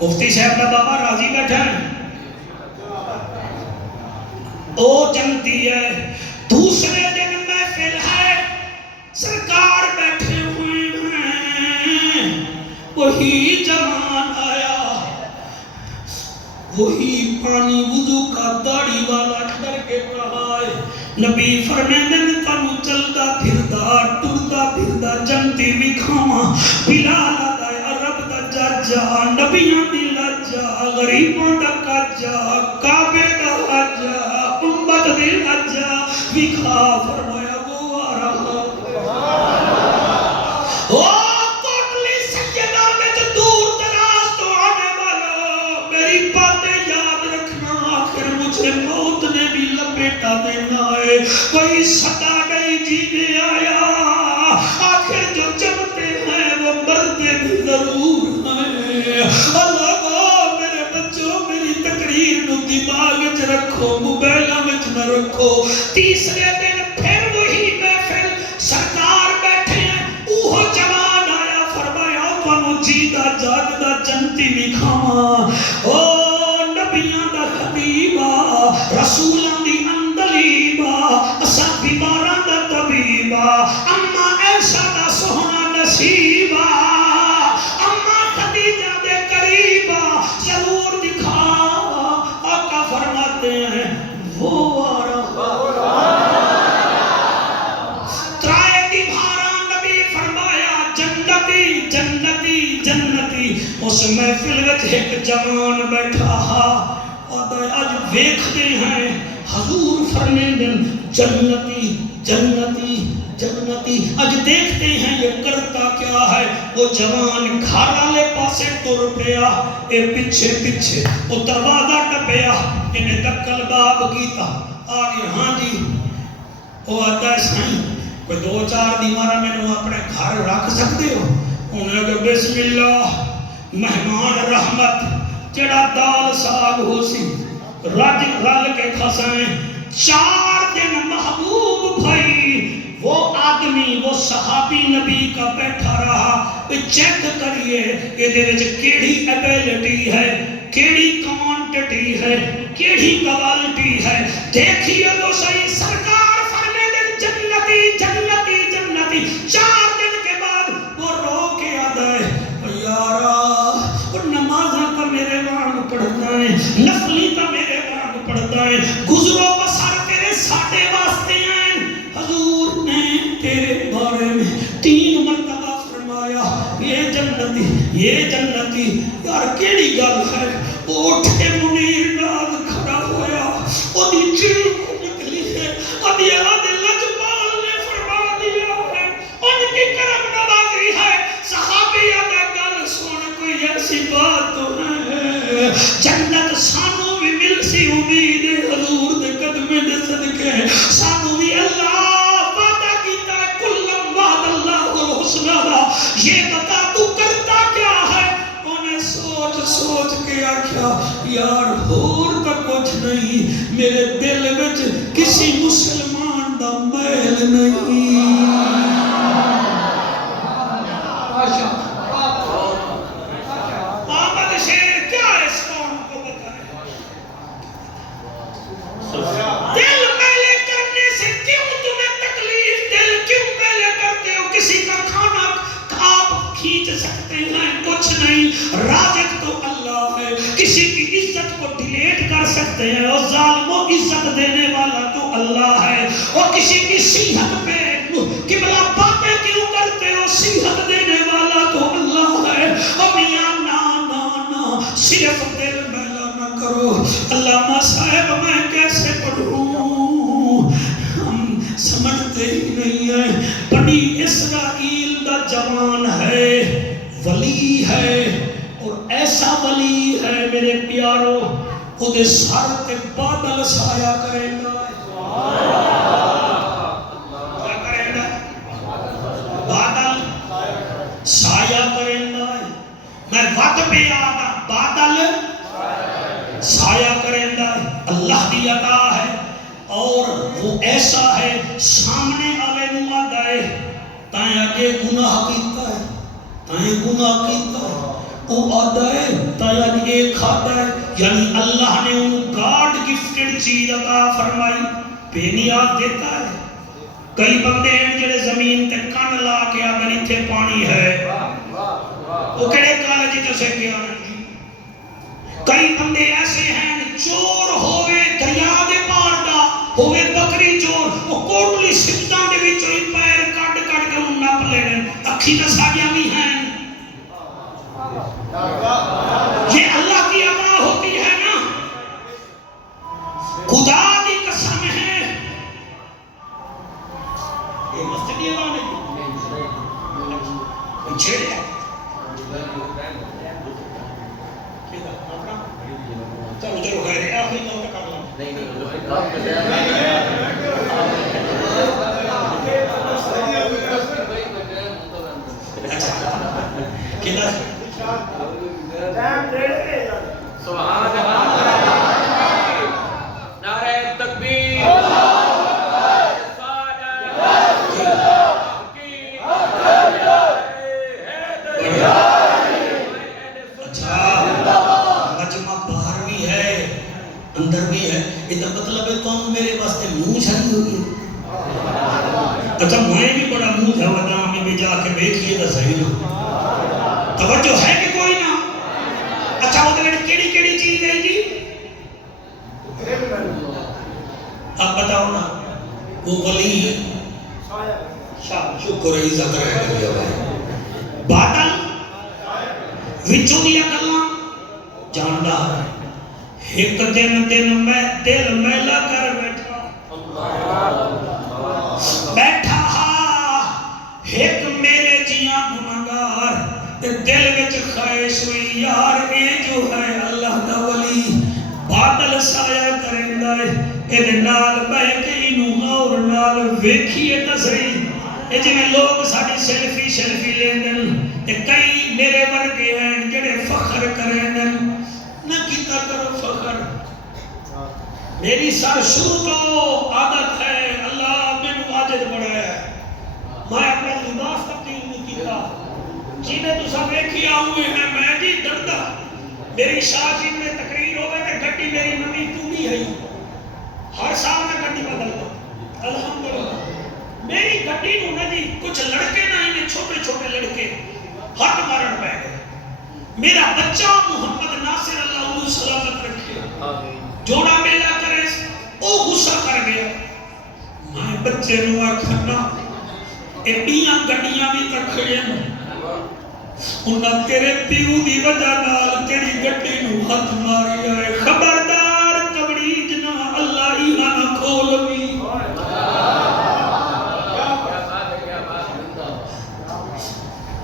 مفتی صاحب کا بابا راضی بیٹھا ہے او جنتی ہے دوسرے دن محفل ہے سرکار بیٹھے ہوئے ہیں وہی جوان آیا وہی پانی وضو کا داڑھی والا ڈر کے رہا ہے نبی فرماتے ہیں تانوں چلدا پھردا ٹردا پھردا جنتی بھی کھاواں بلال عرب دا جاجا نبیاں دی لاجا غریباں دا کاجا کعبے دا حاجا امت دی لاجا وکھا فرمایا وہ آ رہا او کوٹلی سیدہ وچ دور دراز تو آنے والا میری باتیں یاد رکھنا آخر مجھے موت نے بھی لپیٹا دینا ہے کوئی سدا نہیں جینے آیا آخر جو جمتے ہیں وہ مرتے بھی ضرور ہیں اللہ میرے بچوں میری تقریر نو دماغ وچ رکھو موبائلاں وچ نہ رکھو تیسرے دن پھر وہی محفل سرکار بیٹھے ہیں اوہ جوان آیا فرمایا تانوں جیتا جاگدا جنتی بھی کھاواں او نبیاں دا خطیبا رسولاں دی اندلیبا اساں بیماراں دا طبیبا اما ایسا دا سوہنا نصیبا اما خدیجہ دے قریبا ضرور دکھاوا آقا فرماتے ہیں وہ آ رہا ترائے دی بھارا نبی فرمایا جنتی جنتی جنتی اس محفل وچ ایک جوان بیٹھا آج ویکھتے ہیں حضور فرمیندے جنتی جنتی جنتی اج دیکھتے ہیں یہ کرتا کیا ہے وہ جوان گھر والے پاسے ٹر پیا اے پیچھے پیچھے وہ دروازہ ٹپیا انہیں دکل باب کیتا آگے ہاں جی وہ آتا ہے سائیں کوئی دو چار دیمارہ میں نے اپنے گھر رکھ سکتے ہو انہیں کہا بسم اللہ مہمان رحمت جڑا دال ساگ ہو سی رج رل کے کھسائیں 4 دن محبوب بھائی وہ آدمی وہ صحابی نبی کا بیٹھا رہا چیک کریے یہ وچ کیڑی ایبیلٹی ہے کیڑی کوانٹٹی ہے کیڑی کوالٹی ہے دیکھیے تو صحیح سرکار فرمیندے جنتی جنتی جنتی 4 دن کے بعد وہ رو کے آتا ہے یارا وہ نمازاں کا میرے وانگ پڑھتا ہے نفلی کا میرے وانگ پڑھتا ہے گزرو بسر تیرے ساٹے واسطے ہیں حضور نے تیرے بارے میں 3 مرتبہ فرمایا یہ جنتی یار کیڑی گل ہے اٹھے منیر نال کھڑا ہویا اودی چیخ نکلی ہے ابھی آدھے لجپال نے فرما دیا ہے ان کی کرم نوازی ہے صحابی آدھے گل سن کوئی ایسی بات تو ہے جنت سانو بھی مل سی امید حضور دے قدمے دے صدقے سانو بھی اللہ وعدہ کیتا ہے کلم وعد اللہ الحسنہ یہ بتا تو کرتا کیا ہے انہیں سوچ سوچ کے آکھیا یار ہور تو کچھ نہیں میرے دل وچ کسی مسلمان دا میل نہیں آمد شیر کیا اس قوم کو بتائے دل میلے کرنے سے کیوں تمہیں تکلیف دل کیوں میلے کرتے ہو کسی کا کھانا آپ کھینچ سکتے ہیں کچھ نہیں رازق تو اللہ ہے کسی کی عزت کو ڈیلیٹ کر سکتے ہیں اور ظالموں عزت دینے والا تو اللہ ہے اور کسی کی صحت پہ قبلہ باتیں کیوں کرتے ہو؟ صحت دینے والا تو اللہ ہے۔ اور میاں نا نا نا صرف دل میلا نہ کرو۔ علامہ صاحب میں کیسے پڑھوں؟ ہم سمجھتے ہی نہیں ہیں۔ بنی اسرائیل دا جوان ہے، ولی ہے، اور ایسا ولی ہے میرے پیارو، وہ دے سر تے بادل سایہ کرے گا۔ کیا کرے گا؟ بادل سایہ کرے گا۔ میں وقت پہ آنا، بادل سایہ کرے گا۔ اللہ کی عطا ہے، اور وہ ایسا ہے سامنے آلے نو آدھا ہے تائیں آگے گناہ کیتا ہے، تائیں گناہ کیتا ہے، وہ آدھا ہے تائیں آگے ایک کھاتا ہے۔ یعنی اللہ نے ان گاڈ گفٹڈ چیز عطا فرمائی، بے نیاز دیتا ہے۔ کئی بندے ہیں جڑے زمین تے کن لا کے آدھے اتھے پانی ہے، وہ کہڑے کالج جسے کیا نہیں۔ کئی بندے ایسے ہیں چور ہوئے دریا دے پار دا، ہوئے بکری چور، وہ کوٹلی سکتاں دے بھی چوئی پیر کٹ کٹ کے انہوں نپ لینے، اکھی کا ساڑیاں بھی ہیں۔ یہ اللہ کی عطا ہوتی ہے نا، خدا کی قسم ہے۔ یہ مسجد یہ بات نہیں چھیڑے ہیں۔ چلو چلو خیر ہے، آخری کام تک آگا کہنا سبحان اللہ، نعرہ تکبیر، اندر بھی ہے۔ یہ مطلب ہے تم میرے واسطے منہ چھڑی ہوئی ہے۔ اچھا میں بھی بڑا منہ ہے، وہاں میں بھی جا کے بیٹھئے دا صحیح ہو، توجہ ہے کہ کوئی نہ؟ اچھا وہ دلیں کیڑی کیڑی چیز ہے جی؟ اب بتاؤ نا، وہ ولی ہے، شکر عزت رہے گا بھائی، بادل وچوں دیا گلاں جاندا ہے۔ ایک دن میں دل میلا کر بیٹھا ہاں، ایک میرے جیاں گناہگار، دل وچ خواہش ہوئی یار اے جو ہے اللہ دا ولی بادل سایہ کریندا ہے، اے نال بیٹھ کے انہوں اور نال ویکھیے تے صحیح۔ اے جویں لوگ ساڈی سیلفی لیندن، تے کئی میرے ورگے ہیں جڑے فخر کریں نہ کیتا کرو فخر۔ میری سر شروع تو عادت ہے، اللہ میں واجد بڑھایا ہے، میں اپنا لباس تبدیل نہیں کیتا، جنہیں تو سب ایک ہی آؤئے ہیں، میں جی ڈردا میری شاہجی میں تقریر ہوئے کہ گھٹی میری نمی ٹوٹی ہے، ہر سال میں گھٹی بدلتا الحمدللہ۔ میری گھٹی نو نہ جی کچھ لڑکے نہ ہی میں چھوٹے چھوٹے لڑکے ہاتھ مارن پہ گئے، میرا بچہ محمد ناصر اللہ علیہ سلامت رکھے جوڑا میلا کرے، او غصہ کر گیا۔ میں بچے نو آکھنا اے بیاں گڈیاں بھی تکھڑے انہاں تیرے پیو دی وجہ نال تیری گڈی نو ہاتھ ماریا ہے، خبردار کبڑی جنا اللہ ہی نہ کھولوی۔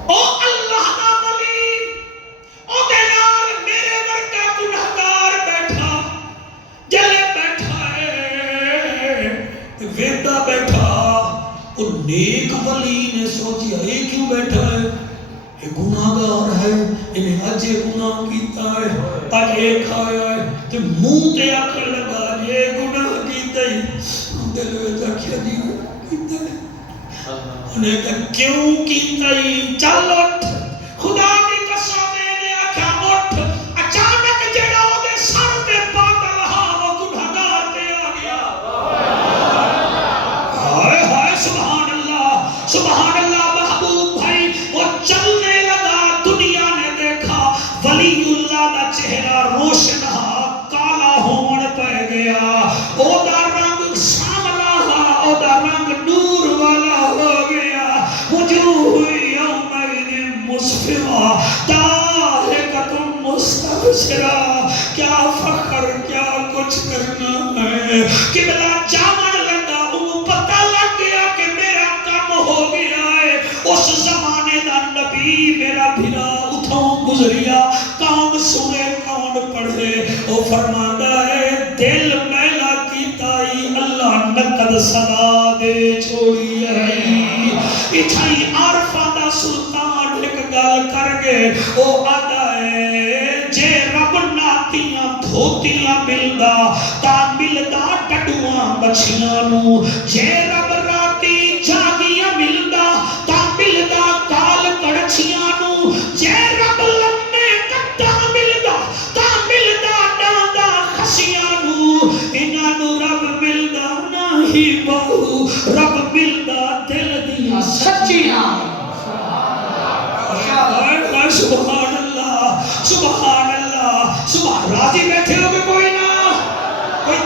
او اللہ دا ولی، او دے نال میرے ورگا گنہگار بیٹھا، جلے بیٹھا ہے، ویدہ بیٹھا، اور نیک ولی نے سوچیا یہ کیوں بیٹھا ہے؟ یہ گناہگار ہے، انہیں اجے گناہ کیتا ہے، اج یہ کھایا ہے، تو منہ تے آکھر لگا یہ گناہ کیتا ہے، دل میں آکھیا جی کیتا ہے، انہیں کہا کیوں کیتا ہے؟ چل اٹھ، خدا کی قسم میں نے آکھا اٹھ، اچانک جڑا ہو دے سر دے بادل ہاں وہ گناہگار تے آ گیا۔ ہائے ہائے سبحان اللہ، سبحان اللہ محبوب بھائی، وہ چلنے لگا، دنیا نے دیکھا ولی اللہ دا چہرہ روشن ہا، کالا ہون پہ گیا، او دا رنگ ساملا ہا، او دا بچرا کیا فخر کیا کچھ کرنا ہے قبلہ جامن لگا انہوں پتہ لگ گیا کہ میرا کام ہو گیا ہے اس زمانے دا نبی میرا بھرا اتھوں گزریا کام سنے کون پڑھے وہ فرماتا ہے دل میلا کی تائی اللہ نقد صدا دے چھوڑی ہے اتھائی عارفہ دا سلطان ایک گل کر گئے وہ آدھا ہے جے رب ناتیاں دھوتیاں ملدا تا ملدا ٹڈواں بچیاں نو جے رب راتی جاگیاں ملدا تا ملدا کال کڑچیاں نو جے رب لمے کٹا ملدا تا ملدا ڈاندا خسیاں نو انہاں نو رب ملدا نہیں بہو رب ملدا دل دیاں سچیاں سبحان اللہ سبحان اللہ سبحان راضی بیٹھے ہو کہ کوئی نہ کوئی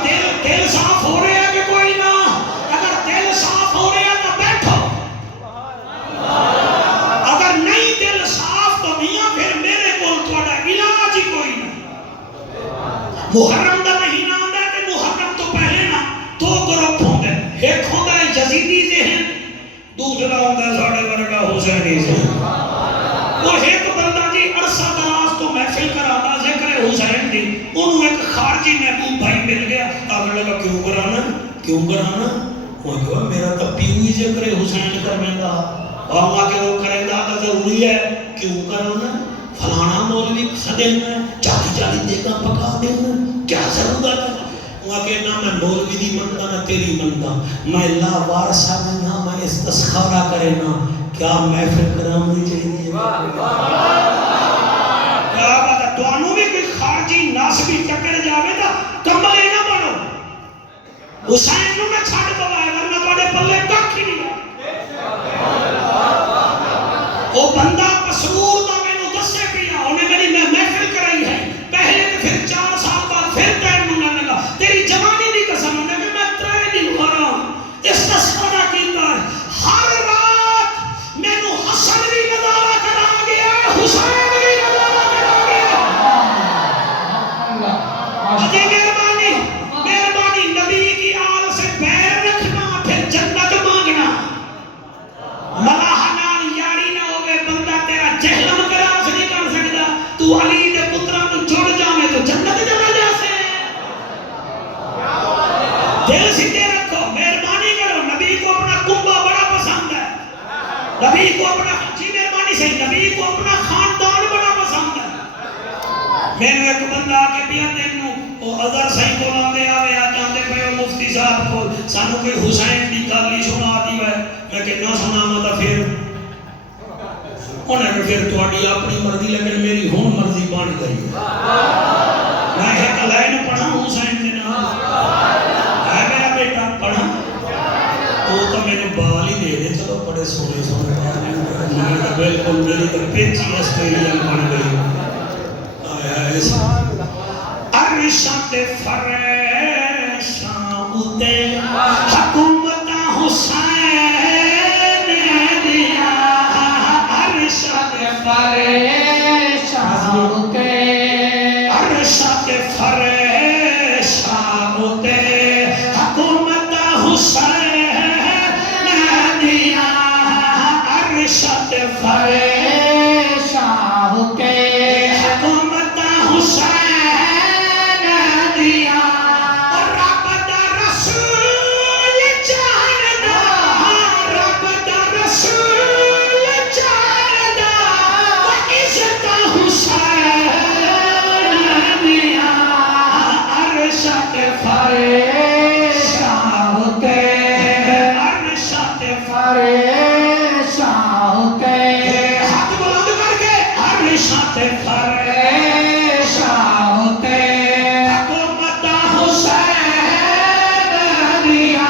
دل صاف ہو رہا ہے کہ کوئی نہ اگر دل صاف ہو رہا ہے تو بیٹھو اگر نہیں دل صاف تو میاں پھر میرے کو تھوڑا علاج ہی کوئی نہ محرم دا مہینہ آندا ہے کہ محرم تو پہلے نہ دو گروپ ہوندے ایک ہوندا ہے یزیدی ذہن دوسرا ہوندا ہے ساڑھے ورگا حسینی ذہن وہ ایک بندہ جی عرصہ دراز تو محفل کراتا ذکر حسین دی انہوں ایک خارجی محبوب بھائی مل گیا آگے لگا کیوں کرانا وہ کہا میرا تو پیوی ذکر حسین کرنے دا اور آگے وہ کریں دا تو ضروری ہے کیوں کرانا فلانا مولوی صدینا چالی دیگا پکا دینا کیا ضرورت ہے وہاں کہنا میں مولوی دی مندہ نہ تیری مندہ میں لا وارسا نہیں میں استسخارہ کرنا کیا محفل کرام نہیں چاہیے کیا بات ہے توانوں بھی کوئی خارجی ناسبی چکر جاوے تا کمبلے نہ بڑھو حسین نو میں چھاڑ پوائے ورنہ توڑے پلے تک ہی نہیں وہ بندہ مسرور دا میں نو دسے پیا انہیں میری میں محفل کرائی ہے پہلے تو پھر 4 سال بعد پھر ٹائم نو لگا تیری جوانی دی قسم ہے کہ میں 3 دن ہو رہا ہوں استسخارہ کیتا ہے ہر رات میں نو حسن بھی نظارہ کرا گیا حسین بھی نظارہ کرا گیا اجے مہربانی نبی کی آل سے پیر رکھنا پھر جنت مانگنا ملاح نال یاری نہ ہوئے بندہ تیرا جہلم کراس نہیں کر سکتا تو علی دے پترہ تو جڑ جاوے تو جنت چلا جا سے دل سیدھے رکھو مہربانی کرو نبی کو اپنا کنبہ بڑا پسند ہے نبی کو اپنا جی مہربانی سے نبی کو اپنا خاندان بڑا پسند ہے میں نے ایک بندہ آکے بیان دیکھنو وہ اظہر صحیح کو لاندے آوے آ جاندے پہ مفتی صاحب کو سانو کوئی حسین دی گالی سنا دی ہے میں کہ نہ سنا مطا پھر انہیں کہ پھر تواڈی اپنی مرضی لیکن میری ہون مرضی بن گئی میں ایک لائن پڑھا حسین کے نام ہے میرا بیٹا پڑھا تو میرے بال ہی دے دے چلو بڑے سونے میں بالکل میری تو پیچی آسٹریلین بن گئی عرشت فریشاں اتے حکومت حسین دیا عرشت فریشاں اتے عرشت فریشاں اتے حکومت حسین دیا عرشت فریشاں اتے حکومت حسین دیا رب دا رسول چاہدا رب دا رسول چاہدا عزت حسین دیا عرشت فریشاں اتے عرشت فریشاں اتے ہاتھ بلند کر کے عرشت فریشاں اتے حکومت حسین دیا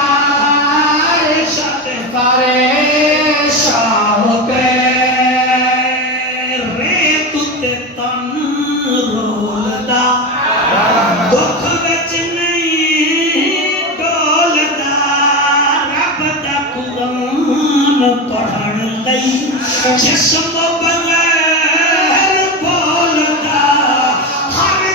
عرشت فریشاں اتے ریت تے تن رولدا دکھ وچ نہیں ڈولدا رب دا قرآن پڑھن لئی جسم بغیر بولدا ہر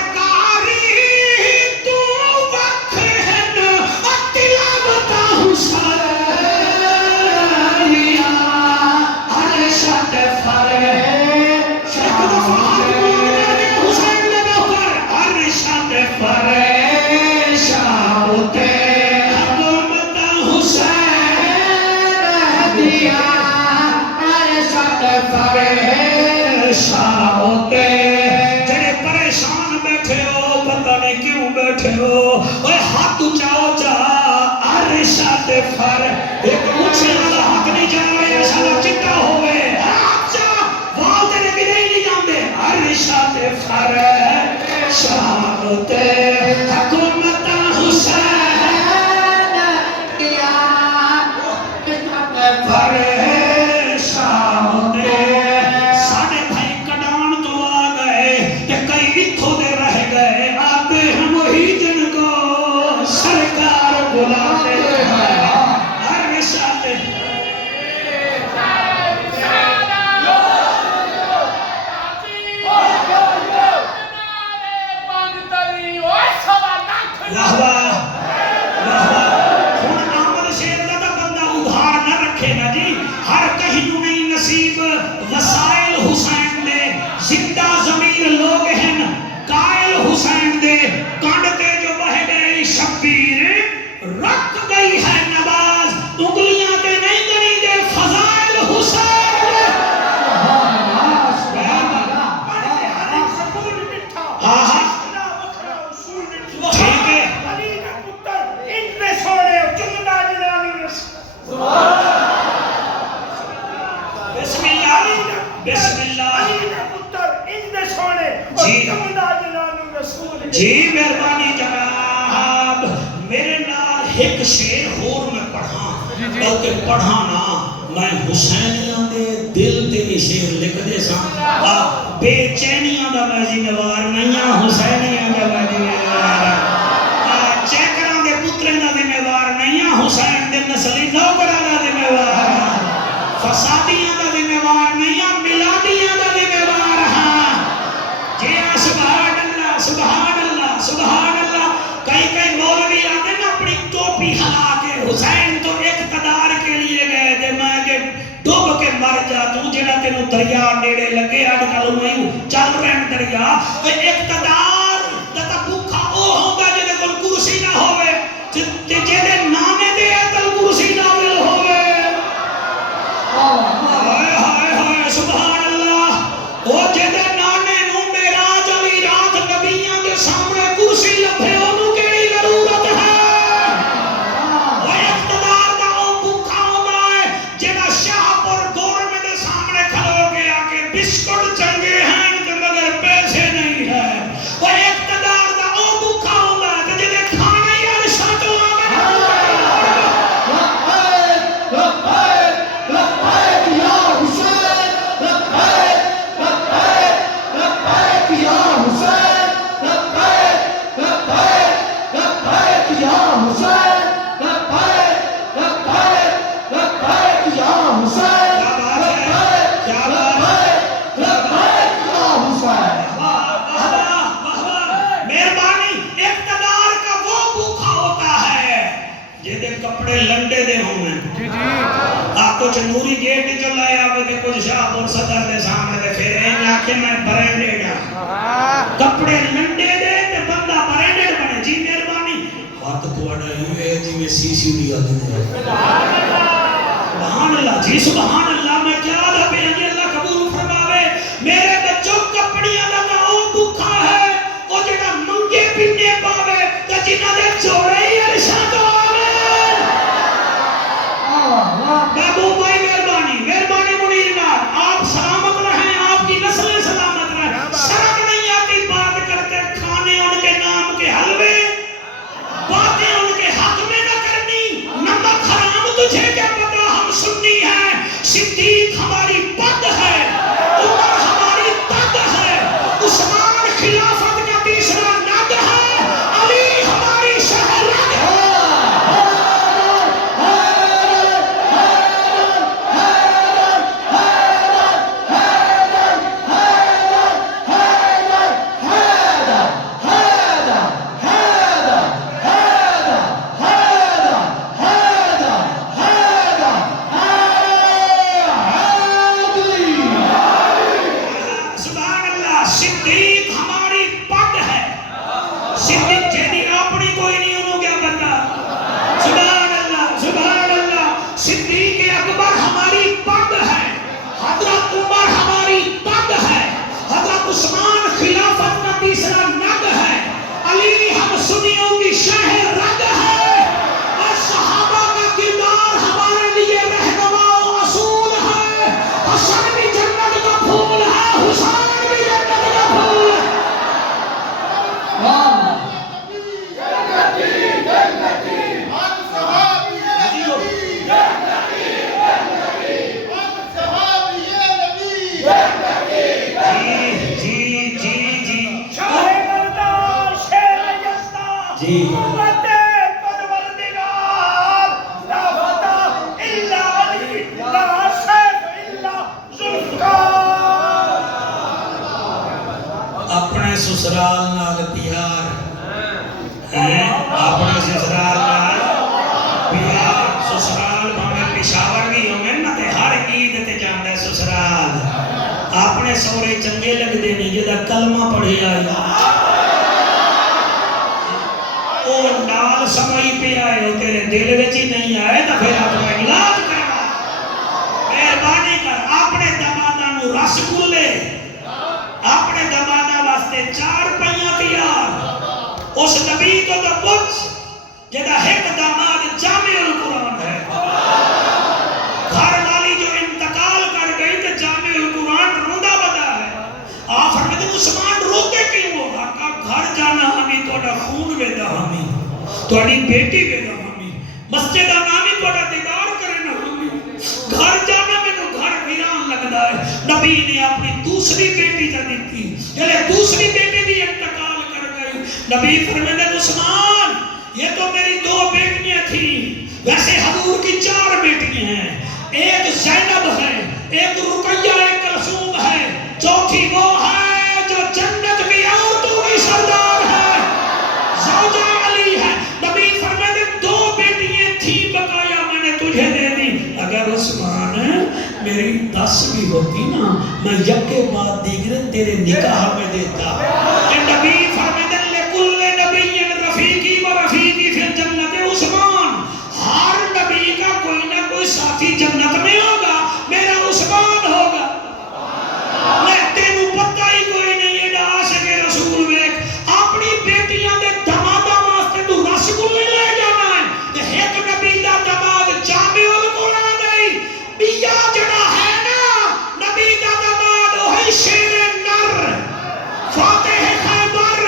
گئی ہے نواز انگلیاں کے نہیں گنی دے فضائل حسین ہاں ہاں ٹھیک ہے بسم اللہ بسم اللہ جی مہربانی جناب میرے نال ایک شعر ہور میں پڑھاں بلکہ پڑھانا میں حسینیاں دے دل تے بھی شعر لکھ دے ساں بے چینیاں دا میں ذمہوار نہیں ہاں حسینیاں دا میں ذمہوار چیکراں دے پترے دا ذمہوار نہیں ہاں حسین دے نسلی نوکراں دا ذمہوار فسادیاں دا ذمہوار نہیں ہاں میلادیاں دا ذمہوار ہاں جی سبحان اللہ سبحان اللہ سبحان اللہ کئی مولوی آتے نا اپنی ٹوپی ہلا کے حسین تو اقتدار کے لیے گئے تھے میں کہ ڈوب کے مر جا تو جڑا تینوں دریا نیڑے لگے آج کل نہیں چل رہے ہیں دریا اقتدار تا بھوکا او ہوندا جے کول کرسی نہ ہوے تے جے نامے دے کول کرسی نہ ہوے ہائے ہائے ہائے سبحان اللہ او جے نانے نو معراج والی رات نبیاں دے سامنے کرسی لبھے اونوں کیڑی ضرورت ہے او اقتدار دا او بھوکا ہوندا ہے جڑا شاہپور گورنمنٹ دے سامنے کھلو کے آ کے بسکٹ چنگے ہیں تے مگر پیسے نہیں ہے او اقتدار دا او بھوکا ہوندا ہے تے جے کھانا ہی عرشاں تو لنڈے دے ہوں میں آپ کچھ نوری گیٹ جو لائے آوے تھے کچھ شاہپور صدر دے سامنے دے پھر این آکے میں برینڈے گا کپڑے لنڈے دے تے بندہ برینڈے بنے جی مہربانی بات پوڑا ہوئے جی میں سی سی ڈی آدھے دے سبحان اللہ جی سبحان اللہ میں کیا آدھا پہ اللہ قبول فرماوے میرے بچوں کپڑیاں دا او بکھا ہے او جڑا منگے پینے پاوے تا جنہ دے چوڑے ہی عرشاں تو محبوب بھائی مہربانی مہربانی منیر نال آپ سلامت رہیں آپ کی نسلیں سلامت رہیں شرم نہیں آتی بات کرتے کھانے ان کے نام کے حلوے باتیں ان کے حق میں نہ کرنی نمک حرام تجھے کیا پتا ہم سنی ہیں صدیق ہماری پد ہے عمر ہماری تد ہے عثمان خلافت کا تیسرا ند ہے علی ہماری شہرت ہے سسرال نال پیار اپنے سسرال نال پیار سسرال بھاویں پشاور بھی ہوئے نا تے ہر عید تے جاندا ہے سسرال اپنے سورے چنگے لگدے نہیں جدا کلمہ پڑھیا او نال سمائی پیا آئے وہ تیرے دل وچ ہی نہیں آئے تو پھر اپنا علاج کرا مہربانی کر اپنے دماداں نو رس گلے اپنے دماداں واسطے 4 پئیاں تیار اس نبی کو تو پوچھ جدا ایک داماد جامع القرآن ہے گھر والی جو انتقال کر گئی تو جامع القرآن روندا بدا ہے آپ فرماتے ہیں عثمان روتے کیوں ہو آقا گھر جانا ہمیں توڑا خون ویدا ہمیں توڑی بیٹی ویدا ہمیں مسجد آنامی توڑا دیدار کرنا ہمیں گھر جانا میں تو گھر ویران لگتا ہے نبی نے اپنی دوسری بیٹی جانی تھی یعنی دوسری بیٹی بھی انتقال کر گئی نبی فرماتے ہیں عثمان یہ تو میری 2 بیٹیاں تھیں ویسے حضور کی 4 بیٹیاں ہیں ایک زینب ہے ایک رقیہ ایک کلثوم ہے چوتھی وہ ہے جو جنت کی عورتوں کی سردار ہے زوجہ علی ہے نبی فرماتے 2 بیٹیاں تھیں بقایا میں نے تجھے دے دی اگر عثمان میری 10 بھی ہوتی نا میں یکے بعد دیگر تیرے نکاح میں دیتا کہ نبی فرماتے لکل نبی رفیقی و رفیقی فی الجنت عثمان ہر نبی کا کوئی نہ کوئی ساتھی جنت میں ہوگا میرا عثمان ہوگا تینوں پتہ ہی کوئی نہیں ہے عاشق رسول ویکھ اپنی بیٹیاں دے دماداں واسطے تو رس گلے لے جانا ہے تے ایک نبی دا دماد جامع القرآن ہے بیا جڑا ہے نا نبی دا دماد وہی شیر نر فاتح خیبر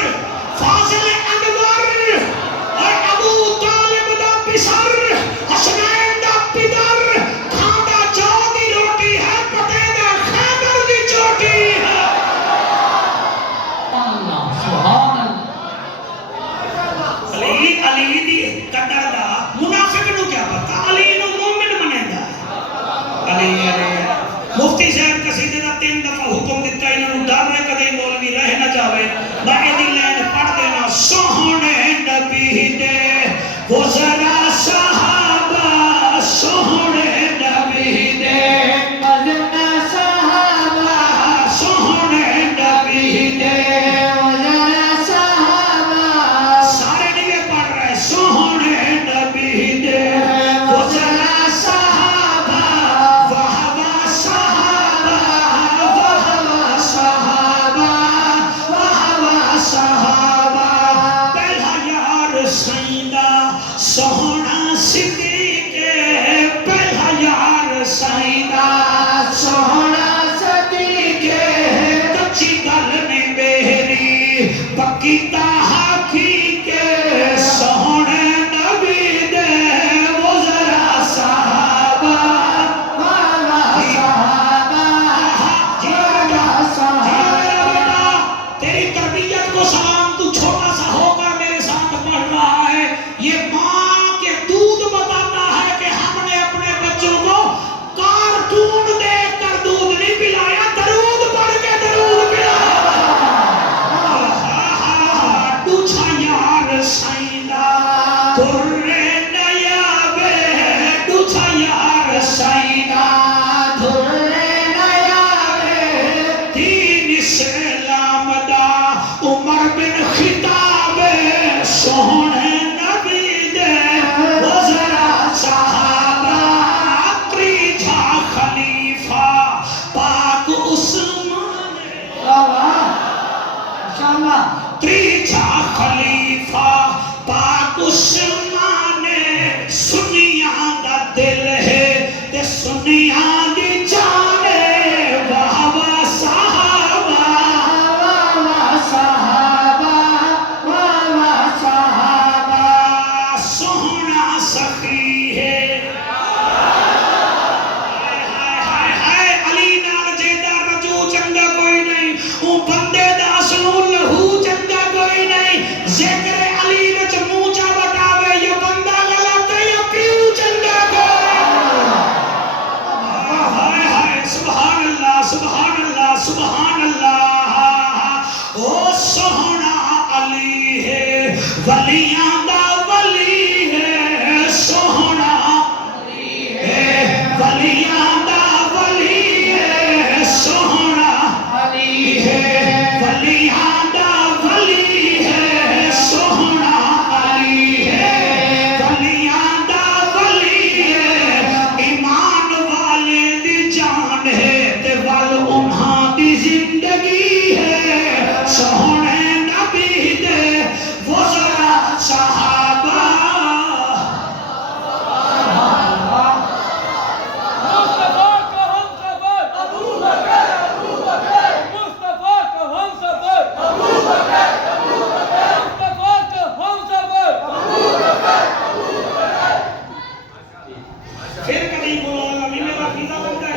پھر کبھی بولا لگی میرا ویزا بن جائے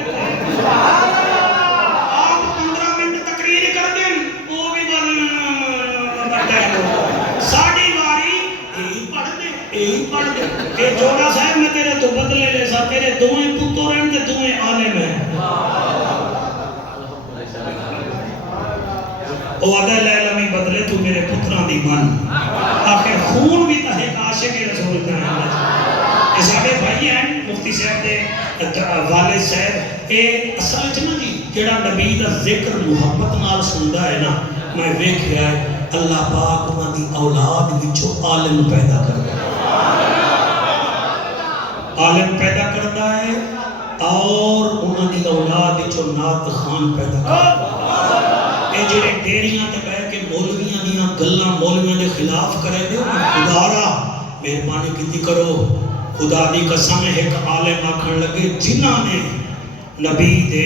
آپ 15 منٹ تقریر کر دیں وہ بھی بنتا ہے ساڑھی باری یہی پڑھ دے کہ جوڑا صاحب میں تیرے تو بدلے لے سا تیرے دوئیں پتو رہن تے دوئیں عالم ہیں او آدھا لیلمی بدلے تو میرے پتران دی من آخر خون بھی تہے عاشق رسول کا ہے یہ ساڑھے بھائی ہیں مفتی صاحب دے والد صاحب اے اصل جنہ جی جڑا نبی دا ذکر محبت نال سندا ہے نا میں ویکھ رہا ہے اللہ پاک انہاں دی اولاد وچوں عالم پیدا کردا ہے عالم پیدا کردا ہے اور انہاں دی اولاد وچوں نعت خوان پیدا کردا ہے اے جڑے ڈیریاں تے بیٹھ کے مولویاں دیاں گلاں مولویاں دے خلاف کرے دے خدارا مہربانی کیتی کرو خدا دی قسم ایک عالم آکھن لگے جنہاں نے نبی دے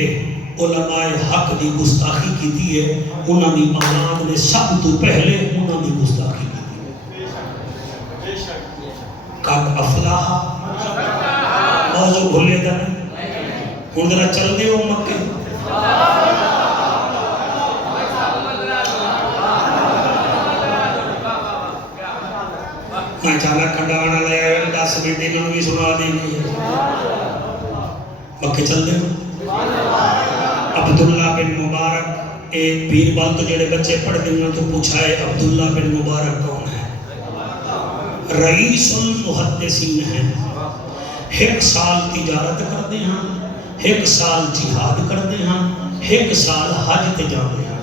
علماء حق دی گستاخی کیتی ہے انہاں دی اولاد نے سب تو پہلے انہاں دی گستاخی کیتی ہے قد افلاح موضوع بھولے دا نہیں ہن ذرا چل دے ہو مکے میں چالا کھڑانا لے آئے 10 منٹ انہوں بھی سنا دینی ہے مکے چل دے عبداللہ بن مبارک ایک پیر بال تو جڑے بچے پڑھ دینا تو پوچھا ہے عبداللہ بن مبارک کون ہے رئیس المحدثین ہیں 1 سال تجارت کرتے ہیں 1 سال جہاد کرتے ہیں 1 سال حج تے جاتے ہیں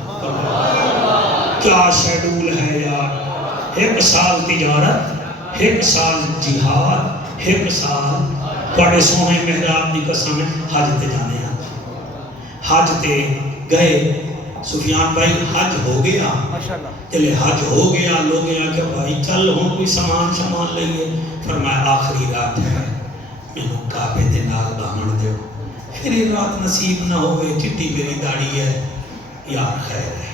کیا شیڈول ہے یار 1 سال تجارت 1 سال جہاد 1 سال بڑے سونے محراب دی قسم حج تے جانے ہیں حج تے گئے سفیان بھائی حج ہو گیا چلے حج ہو گیا لوگ ہیں کہ بھائی چل ہوں کوئی سامان لئیے فرمایا آخری رات ہے میں نے کعبے دے نال باہن دیو پھر یہ رات نصیب نہ ہوئے چٹی میری داڑی ہے یار خیر ہے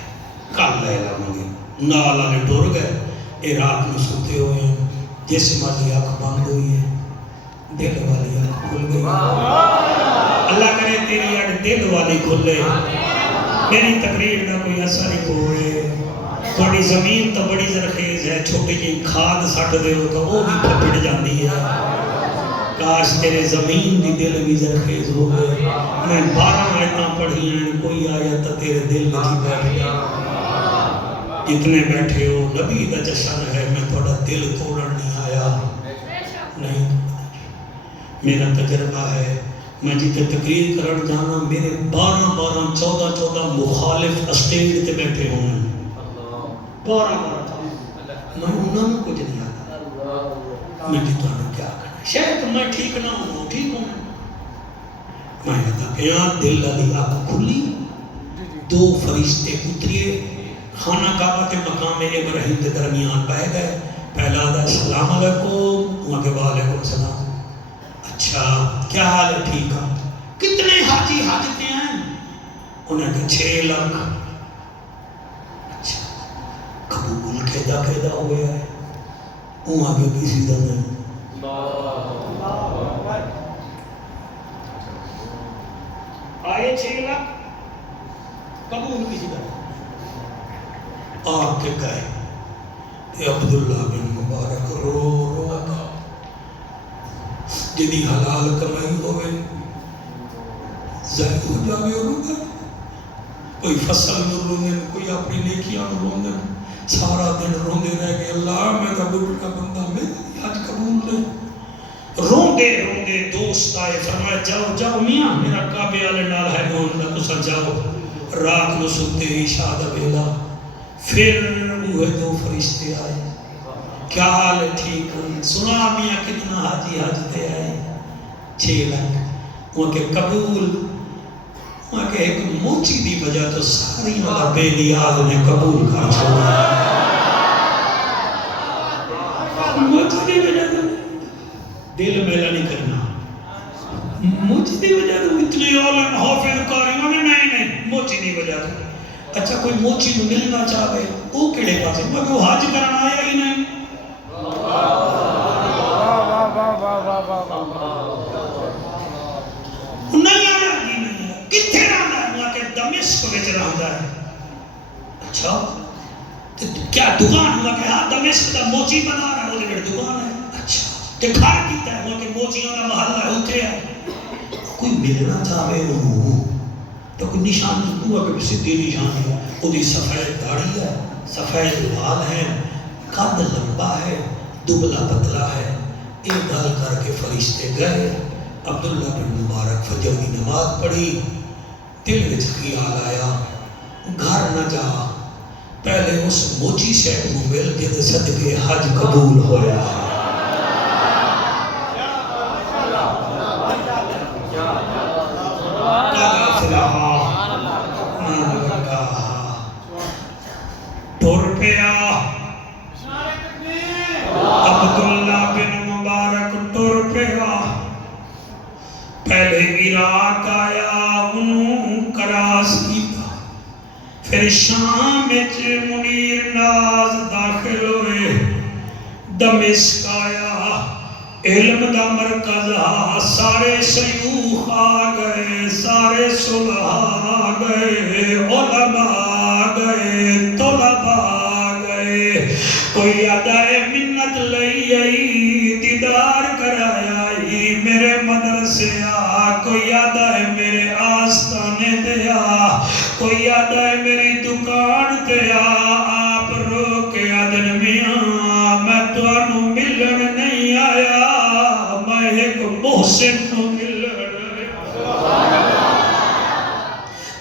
کل لے لگیں نالا نے ڈور گئے اے رات میں سوتے ہوئے ہیں جیسے والی آنکھ بند ہوئی ہے دل والی آنکھ کھل گئی اللہ کرے تیری آنکھ دل والی کھلے میری تقریر نہ کوئی اثر ہی ہوئے تھوڑی زمین تو بڑی زرخیز ہے چھوٹی جی کھاد سٹ دے ہو تو وہ بھی پھپڑ جاندی ہے کاش تیرے زمین دی دل بھی زرخیز ہو گئے میں 12 آیتاں پڑھی ہیں کوئی آیت تیرے دل میں جی بیٹھ گیا اتنے بیٹھے ہو نبی دا جشن ہے میں تھوڑا دل توڑن نہیں آیا نہیں میرا تجربہ ہے میں جیتے تقریر کرن جانا میرے 12 مخالف اسٹیج تے بیٹھے ہوں 12 میں انہوں نے کچھ نہیں آتا میں جیتا نے کیا کرنا شاید میں ٹھیک نہ ہوں ٹھیک ہوں میں کہتا پیان دل علی آنکھ کھلی 2 فرشتے اتریے خانہ کعبہ کے مقام ابراہیم کے درمیان بہ گئے پہلا دا السلام علیکم وہاں کے وعلیکم السلام اچھا کیا حال ہے ٹھیک ہے کتنے حاجی حاجتے ہیں انہیں کہ 6 لاکھ اچھا قبول کھیدا ہوئے ہے وہاں کے کسی دا نہیں آئے 6 لاکھ قبول کسی دا نہیں آپ کے کہے کہ عبداللہ بن مبارک رو کا جدی حلال کمائی ہوئے ظاہر ہو جاوے اور روگا کوئی فصل میں روندے کوئی اپنی نیکیاں میں روندے سارا دن روندے رہ گئے اللہ میں تو بڑھا بندہ میں آج قبول لے روندے دوست آئے فرمایا جاؤ میاں میرا کعبے والے نال ہے میں انہوں نے تو جاؤ رات میں سنتے ہی شاد بیلا پھر وہ 2 فرشتے آئے کیا حال ہے ٹھیک ہے سنا میاں کتنا حاجی حاجتے آئے 6 لاکھ وہاں کے قبول وہاں کے ایک موچی دی وجہ تو ساری والا بے نیاز نے قبول کر چھوڑا موچی دی وجہ تو دل میلا نہیں کرنا موچی دی وجہ تو اتنے عالم حافظ کاری نہیں موچی دی وجہ تو اچھا کوئی موچی نو ملنا چاہے وہ کیڑے پاسے مگر وہ حج کرنا آیا ہی نہیں دمشق میں رہتا ہے. اچھا کیا دکان ہوا کہ ہاں دمشق کا موچی بنا رہا ہے وہ دکان ہے. اچھا کہ گھر کیتا ہے وہ کہ موچیوں کا محلہ ہے اتنے ہے. کوئی ملنا چاہے انہوں تو کوئی نشان ہوا کہ سیدھی نشان ہے. وہ سفید داڑھی ہے, سفید بال ہے, قد لمبا ہے, دبلا پتلا ہے. ایک گل کر کے فرشتے گئے. عبداللہ بن مبارک فجر کی نماز پڑھی. دل وچ خیال آیا گھر نہ جا, پہلے اس موچی صاحب کو مل کے صدقے حج قبول ہویا. ٹر پیا عبداللہ بن مبارک ٹر پیا. پہلے عراق آیا انہوں کراس کیتا, پھر شام وچ منیر ناز داخل ہوئے. دمشق آیا علم دا مرکز آ, سارے شیوخ آ گئے, سارے صلح آ گئے, علماء آ گئے, طلباء آ گئے. کوئی ادائے منت لئی آئی, دیدار کرایا آئی, میرے مدرسے آ. کوئی ادائے میرے آستانے دیا, کوئی ادائے میری دکان دیا. آپ رو کے آدن میاں میں تو انہوں ملن نہیں آیا, میں ایک محسن کو ملن آیا.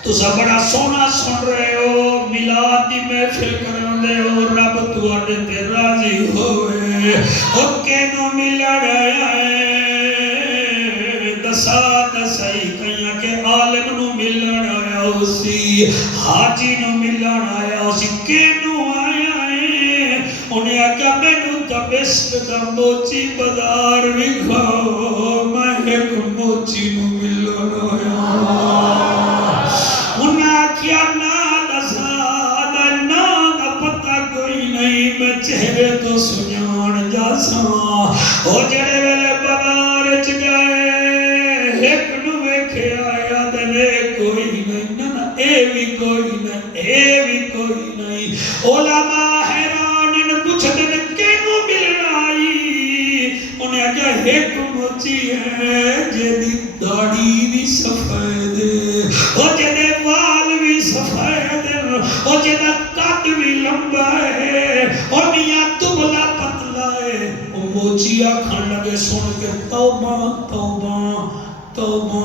تو سب بڑا سونا سن رہے ہو, میلاد دی محفل کرن دے ہو, رب تو اڈے تے راضی ہوئے. اوکے نو ملن آیا ہے دسا دسائی کہیاں کہ عالم نو ملن آیا اسی, حاجی نو ملن آیا اسی. کینو آیا ہے انہیں آگا میں نو دمشق دا موچی بازار وکھاؤ, میں ایک موچی نو ملن آیا. انہیں کیا نام سادہ نام پتہ کوئی نہیں, میں چہرے تو سنیان جاسا. او جڑے ویلے بازار چ گئے ایک نو ویکھے آیا دنے کوئی نہیں, نہ اے بھی کوئی نہیں, اے بھی کوئی نہیں. علماء حیران ان پوچھ دن کینو ملنا آئی. انہیں کہا ایک موچی ہے جیدی داڑھی بھی سفید, او جیدے وال بھی سفید, او جیدہ قد بھی لمبا ہے, او میاں دبلا پتلا ہے. او موچی آکھن لگے سن کے توبہ توبہ توبہ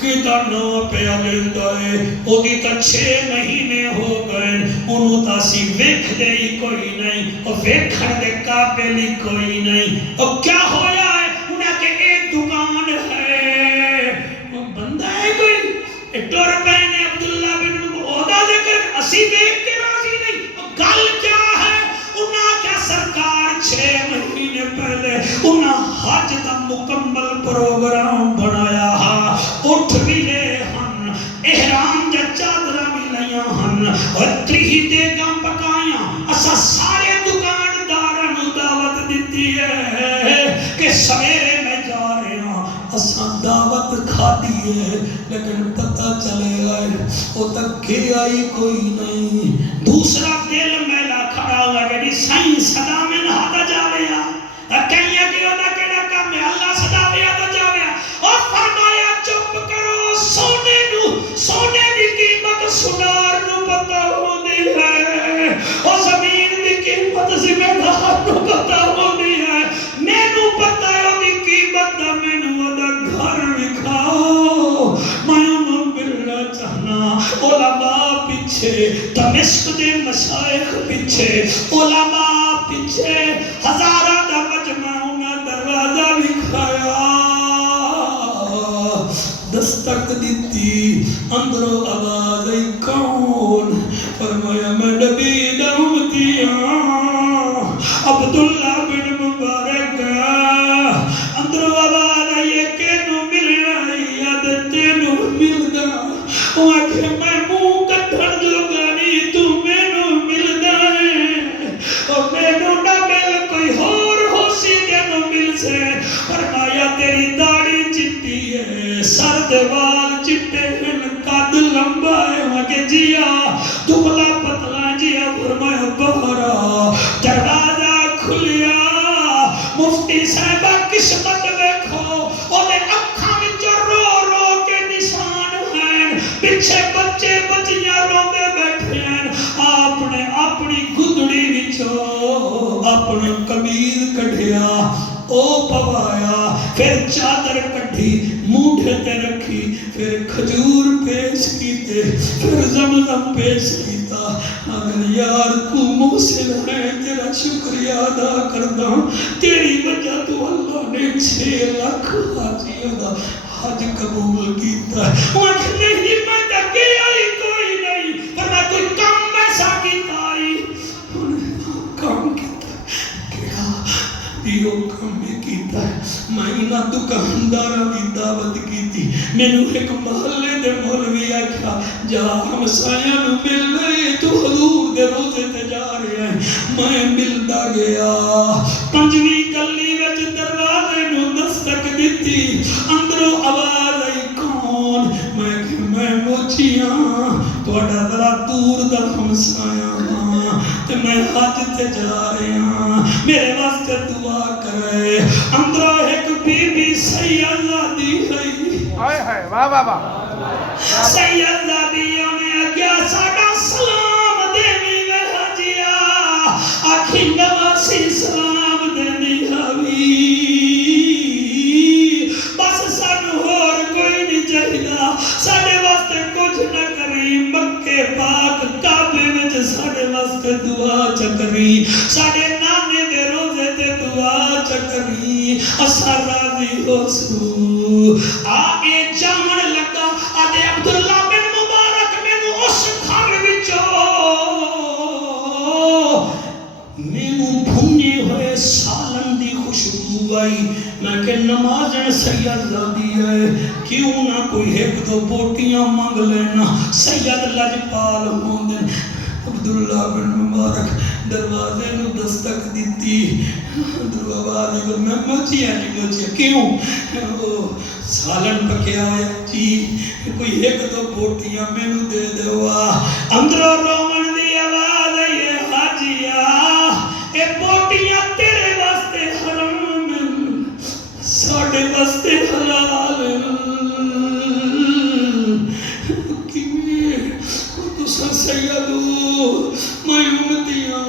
کدا نا پیا لیندہ ہے. او دی تا 6 مہینے ہو گئے, انہوں تا سی ویکھ دے ہی کوئی نہیں, او ویکھن دے قابل ہی کوئی نہیں. او کیا ہویا ہے انہیں کہ ایک دکان ہے, وہ بندہ ہے کوئی ٹور پہنے عبداللہ بن عہدہ ذکر اسی دیکھ کے راضی نہیں. گل کیا ہے انہاں کیا سرکار 6 مہینے پہلے انہاں حج دا مکمل پروگرام بنایا ہا, اٹھ بھی لے ہن, احرام جا چادرہ بھی لیا ہن, اور 3 دیگاں پکایاں. اسا سارے دکانداروں دعوت دیتی ہے کہ سویرے میں جا رہے ہیں, اسا دعوت کھا دیئے لیکن پتہ چلے آئے وہ تک کے آئی کوئی نہیں. دوسرا دل میلا کھڑا ہوا کہ سائیں صدا میں نہاتا جاویا, کہیں کہ اونا کہنا کام میں اللہ صدا میں آتا جاویا. اور فرمایا چپ کرو, سونے دی قیمت سنار نو پتہ ہوندی ہے, اور زمین دی قیمت ذمہ دار نو پتہ ہوندی ہے. میں نو پتہ ہے دی قیمت دا میں نو دا گھر وکھاؤ, میں انہوں ملنا چاہنا. علماء پیچھے, دمشق دے مشائخ پیچھے, علماء پیچھے, ہزارہ دا مجمع انہاں دروازہ وکھایا. دستک دیتی اندروں آواز ای کون, فرمایا میں نبی دا امتی ہاں عبداللہ بن مبارک. اندروں آواز ای کینو ملنا یاد تینو ملنا, وہ آکھے میں منہ کٹھڑ جو گانی تو مینو ملنا ہے, اور مینو نہ مل کوئی اور ہو سی جنو مل سے. فرمایا تیری داڑھی چٹی ہے, سرد وال چٹے ہیں, قد لمبا ہے, کہ جیا دبلا پتلا جیا فرمایا باہر آ دروازہ کھلیا مفتی صاحبہ قسمت دیکھو اونے اکھاں وچ رو رو کے نشان ہیں پیچھے بچے بچیاں روندے بیٹھے ہیں آپ نے اپنی گدڑی وچوں اپنا قمیض کڈھیا او پوایا پھر چادر کڈھی موڈھے تے رکھی پھر کھجور پیش کیتے پھر زمزم پیش کیتا اگر یار تو محسن ہے تیرا شکریہ ادا کردا تیری وجہ تو اللہ نے 6 لاکھ حاجیوں دا حج قبول کیتا ہے وہ نہیں میں تے گیا ہی کوئی نہیں پر میں کوئی کم ایسا کیتا ہی کام کیتا کیا دیو کام میں کیتا ہے میں انہاں دکانداراں دی دعوت کیتی مینوں ایک محلے دے مولوی آکھیا جا ہمسایاں نوں مل لے تو حضور دے روزے تے جا رہے ہیں میں ملدا گیا 5ویں گلی وچ دروازے نوں دستک دتی اندروں آواز آئی کون میں موچیاں تہاڈا ذرا دور دا ہمسایہ ہاں تے میں حج تے جا رہا میرے واسطے دعا کرے اندروں ایک بی بی سیدہ دی ہے ہائے ہائے واہ واہ واہ سیدہ دی نے اگیا ساڈا سلام دیوی وے حجیا آکھی نواسی سلام دیندی ہوی بس سانو ہور کوئی نہیں چاہیدا ساڈے واسطے کچھ نہ کری مکے پاک کعبے وچ ساڈے واسطے دعا چکری ساڈے نانے دے روزے تے دعا چکری اساں راضی ہوسو آگے جان لگا آدھے عبداللہ بن مبارک مینوں اس گھر وچوں مینوں بھنے ہوئے سالن دی خوشبو آئی میں کہ نماز سید زادی ہے کیوں نہ کوئی ایک دو بوٹیاں مانگ لینا سید لجپال ہوندن عبداللہ بن مبارک دروازے نو دستک دیتی دروازے میں موچیاں نہیں موچیاں کیوں سالن پکیا ہویا جی کوئی ایک دو بوٹیاں میں نو دے دوا اندروں رومن دی آواز ہے حاجیا اے بوٹیاں تیرے واسطے حرام ساڑھے واسطے حلال تسا سیدو میں امتیاں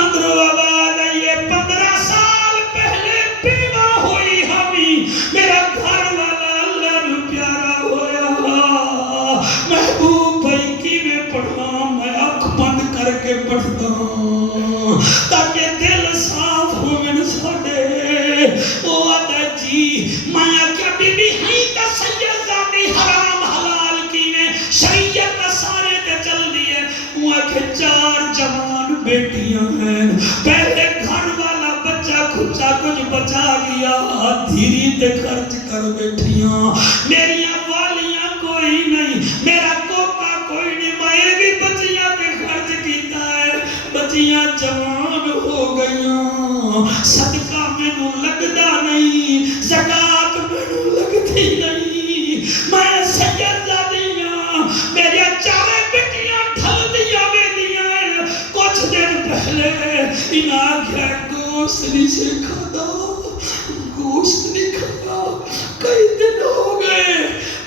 اندروں آواز ہے 15 سال پہلے بیوہ ہوئی ہمیں میرا گھر والا اللہ نو پیارا ہویا محبوب بھائی کی میں پڑھا میں اکھ بند کر کے پڑھتا تاکہ دل صاف ہو من ساڑے او آدھا جی مایا کیا بی بی ہی تا سید زادی حرام حلال کی میں شریعت سارے تے چل دیئے وہ کہ 4 جوان بیٹیاں ہیں پہلے گھر والا بچہ کھچا کچھ بچا گیا دھیری تے خرچ کر بیٹھیاں میریاں والیاں کوئی نہیں میرا کوکا کوئی نہیں میں بھی بچیاں تے خرچ کیتا ہے بچیاں جوان ہو گئیاں صدقہ مینوں لگدا نہیں زکاة مینوں لگدی نہیں میں سید زادیاں میری 4 بیٹیاں ڈھل دیا ویندیاں کچھ دن پہلے انہاں گھر گوشت نہیں سے کھادا گوشت نہیں کھادا کئی دن ہو گئے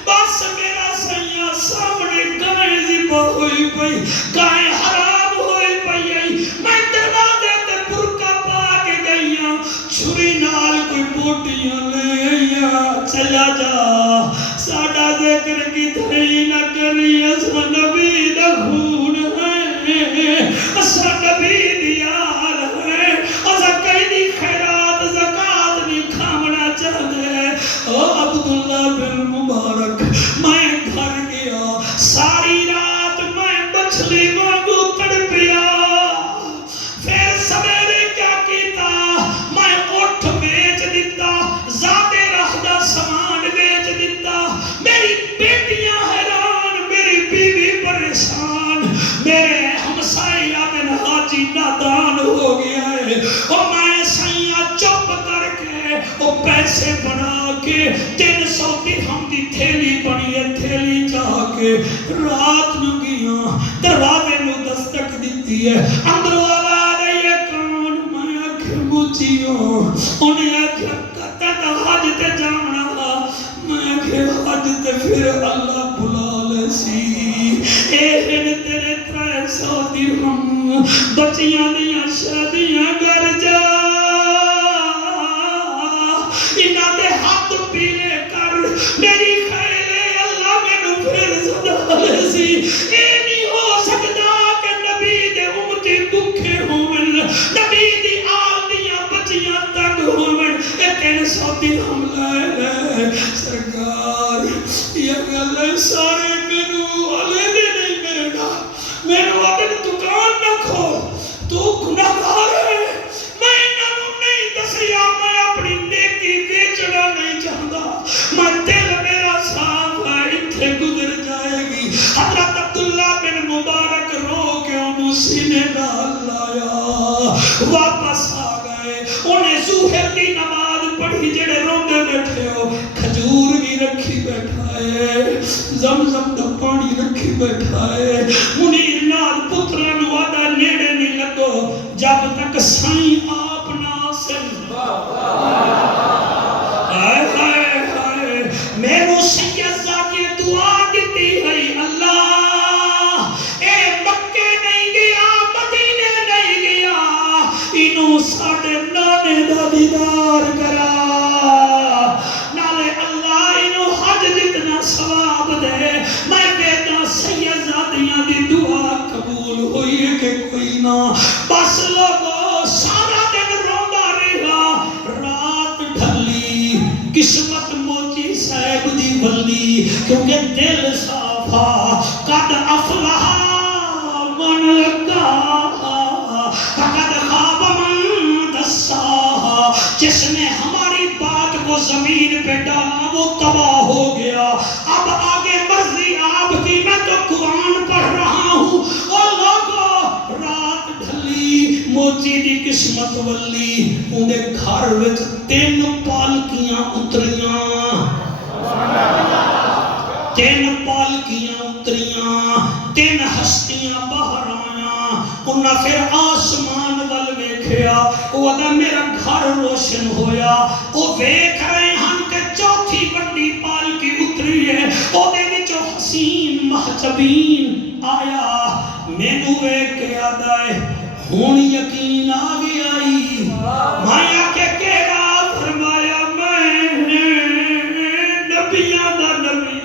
بس میرا سیاں سامنے گائے ذبح ہوئی پئی گائے حرام ہوئی پئی میں دروازے تے برقع پا کے گئیاں چھری نال کوئی بوٹیاں لے چلا جا ساڈا ذکر کی دھائی نہ کری اسا نبی دا خون ہے اسا نبی دی آل ہے اسا کئی دی خیرات زکاة نہیں کھامنا چاہدے او عبداللہ بن مبارک میں گھر گیا ساری رات میں مچھلی وانگو تڑپیا پھر سویرے کیا کیتا میں اٹھ بیچ دیتا ذاتے رہ دا سامان بیچ دیتا میری بیٹیاں حیران میری بیوی پریشان میرے ہمسائیہ بن حاجی نادان ہو گیا ہے اور میں سیاں چپ کر کے وہ پیسے بنا کے 300 درہم دی تھیلی بنی ہے تھیلی جا کے رات نگی تے پھر اللہ بلا لے سی اے تیرے 300 درہم بچیاں دیاں شادیاں کر جا انہاں دے ہاتھ پیلے کر میری خیلے اللہ مینوں پھر صدا لے سی اے نہیں ہو سکتا کہ نبی دے امتی دکھے ہوون نبی دی آل دیاں بچیاں تنگ ہوون اے 300 درہم لے سرکار یہ گل سارے مینوں علی دے نہیں میرا مینوں اپنی دکان نہ کھول تو گناہگار ہے میں انہوں نہیں دسیا میں اپنی نیکی بیچنا نہیں چاہتا میں دل میرا صاف ہے اتھے گزر جائے گی حضرت عبداللہ بن مبارک رو کے انہوں سینے ڈال لایا واپس آ گئے انہیں ظہر کی نماز پڑھی جڑے روندے بیٹھے ہو کھجور بھی رکھی بیٹھا ہے زمزم دا پانی رکھی بیٹھا ہے منیر نال پتران وعدہ نیڑے نہیں لگو جب تک سائیں آپ ناصر ہائے ہائے ہائے میرو سید زاکی دعا دیتی ہے اللہ اے مکے نہیں گیا مدینے نہیں گیا انہوں ساڑھے نانے دا دیدار کرا نالے اللہ انہوں حج جتنا ثواب دے میں بیٹا سید زادیاں دی دعا قبول ہوئی ہے کہ کوئی نہ بس لوگو سارا دن روندہ رہا رات ڈھلی قسمت موچی صاحب دی ولی کیونکہ دل صافا قد افلح من لگا فقد خواب من دسا جس نے ہماری بات کو زمین پہ ڈالا وہ تباہ ہو گیا اب آگے مرضی آپ کی میں تو قرآن پڑھ رہا ہوں اور لوگوں رات ڈھلی موچی دی قسمت ولی انہیں گھر وچ 3 پالکیاں اتریاں 3 پالکیاں اتریاں 3 ہستیاں باہر آیاں انہاں پھر آسمان وال ویکھیا وہ ادا میرا گھر روشن ہویا وہ ویکھ رہے ہن کہ چوتھی بڑی پالکی اتری ہے وہ دے وچوں حسین محجبین آیا مینوں ویکھ کے آدا ہے ہن یقین آ گئی مایا کے کیڑا فرمایا میں نبیاں دا نبی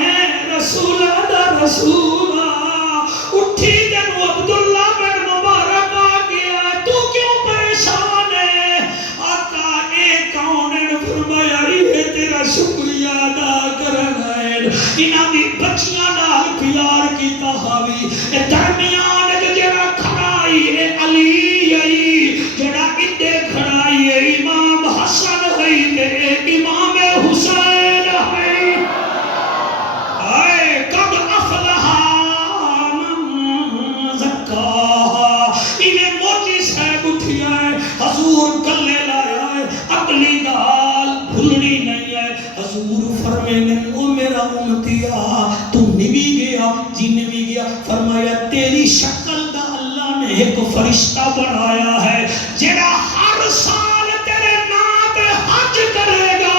میں رسولاں دا رسول اٹھی تینوں عبداللہ بن مبارک آ گیا تو کیوں پریشان ہے آقا اے کون ہے فرمایا یہ تیرا شکریہ ادا کرنا ہے انہاں دی بچیاں نال پیار کیتا حاوی اے درمیان جڑا کھڑائی اے علی آئی جڑا ادے کھڑائی اے امام حسن ہے تے امام حسین ہے اے قد افلح من زکاہا انہیں موجی صاحب اٹھیا ہے حضور گلے لایا ہے اگلی گال بھولنی نہیں ہے حضور فرمے میں او میرا امتیا تو نوی گیا جی نوی گیا فرمایا تیری شکل دا اللہ نے ایک فرشتہ بنایا ہے جڑا ہر سال تیرے نام پہ حج کرے گا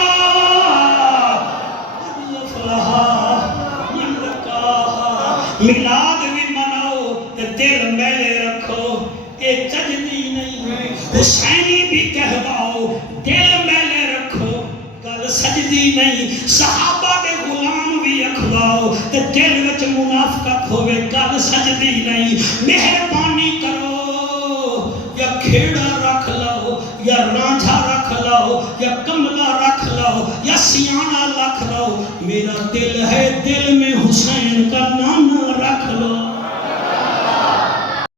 میلاد بھی مناؤ دل میلے رکھو اے چجدی نہیں ہے حسینی بھی کہواؤ دل میلے رکھو گل سجدی نہیں صحابہ کے غلام بھی اکھواؤ تے دل وچ منافقت ہوئے گل سجدی نہیں مہربانی کرو یا کھیڑا رکھ لاؤ یا رانجھا رکھ لاؤ یا کملا رکھ لاؤ یا سیانہ رکھ لاؤ میرا دل ہے دل میں حسین کا نام رکھ لو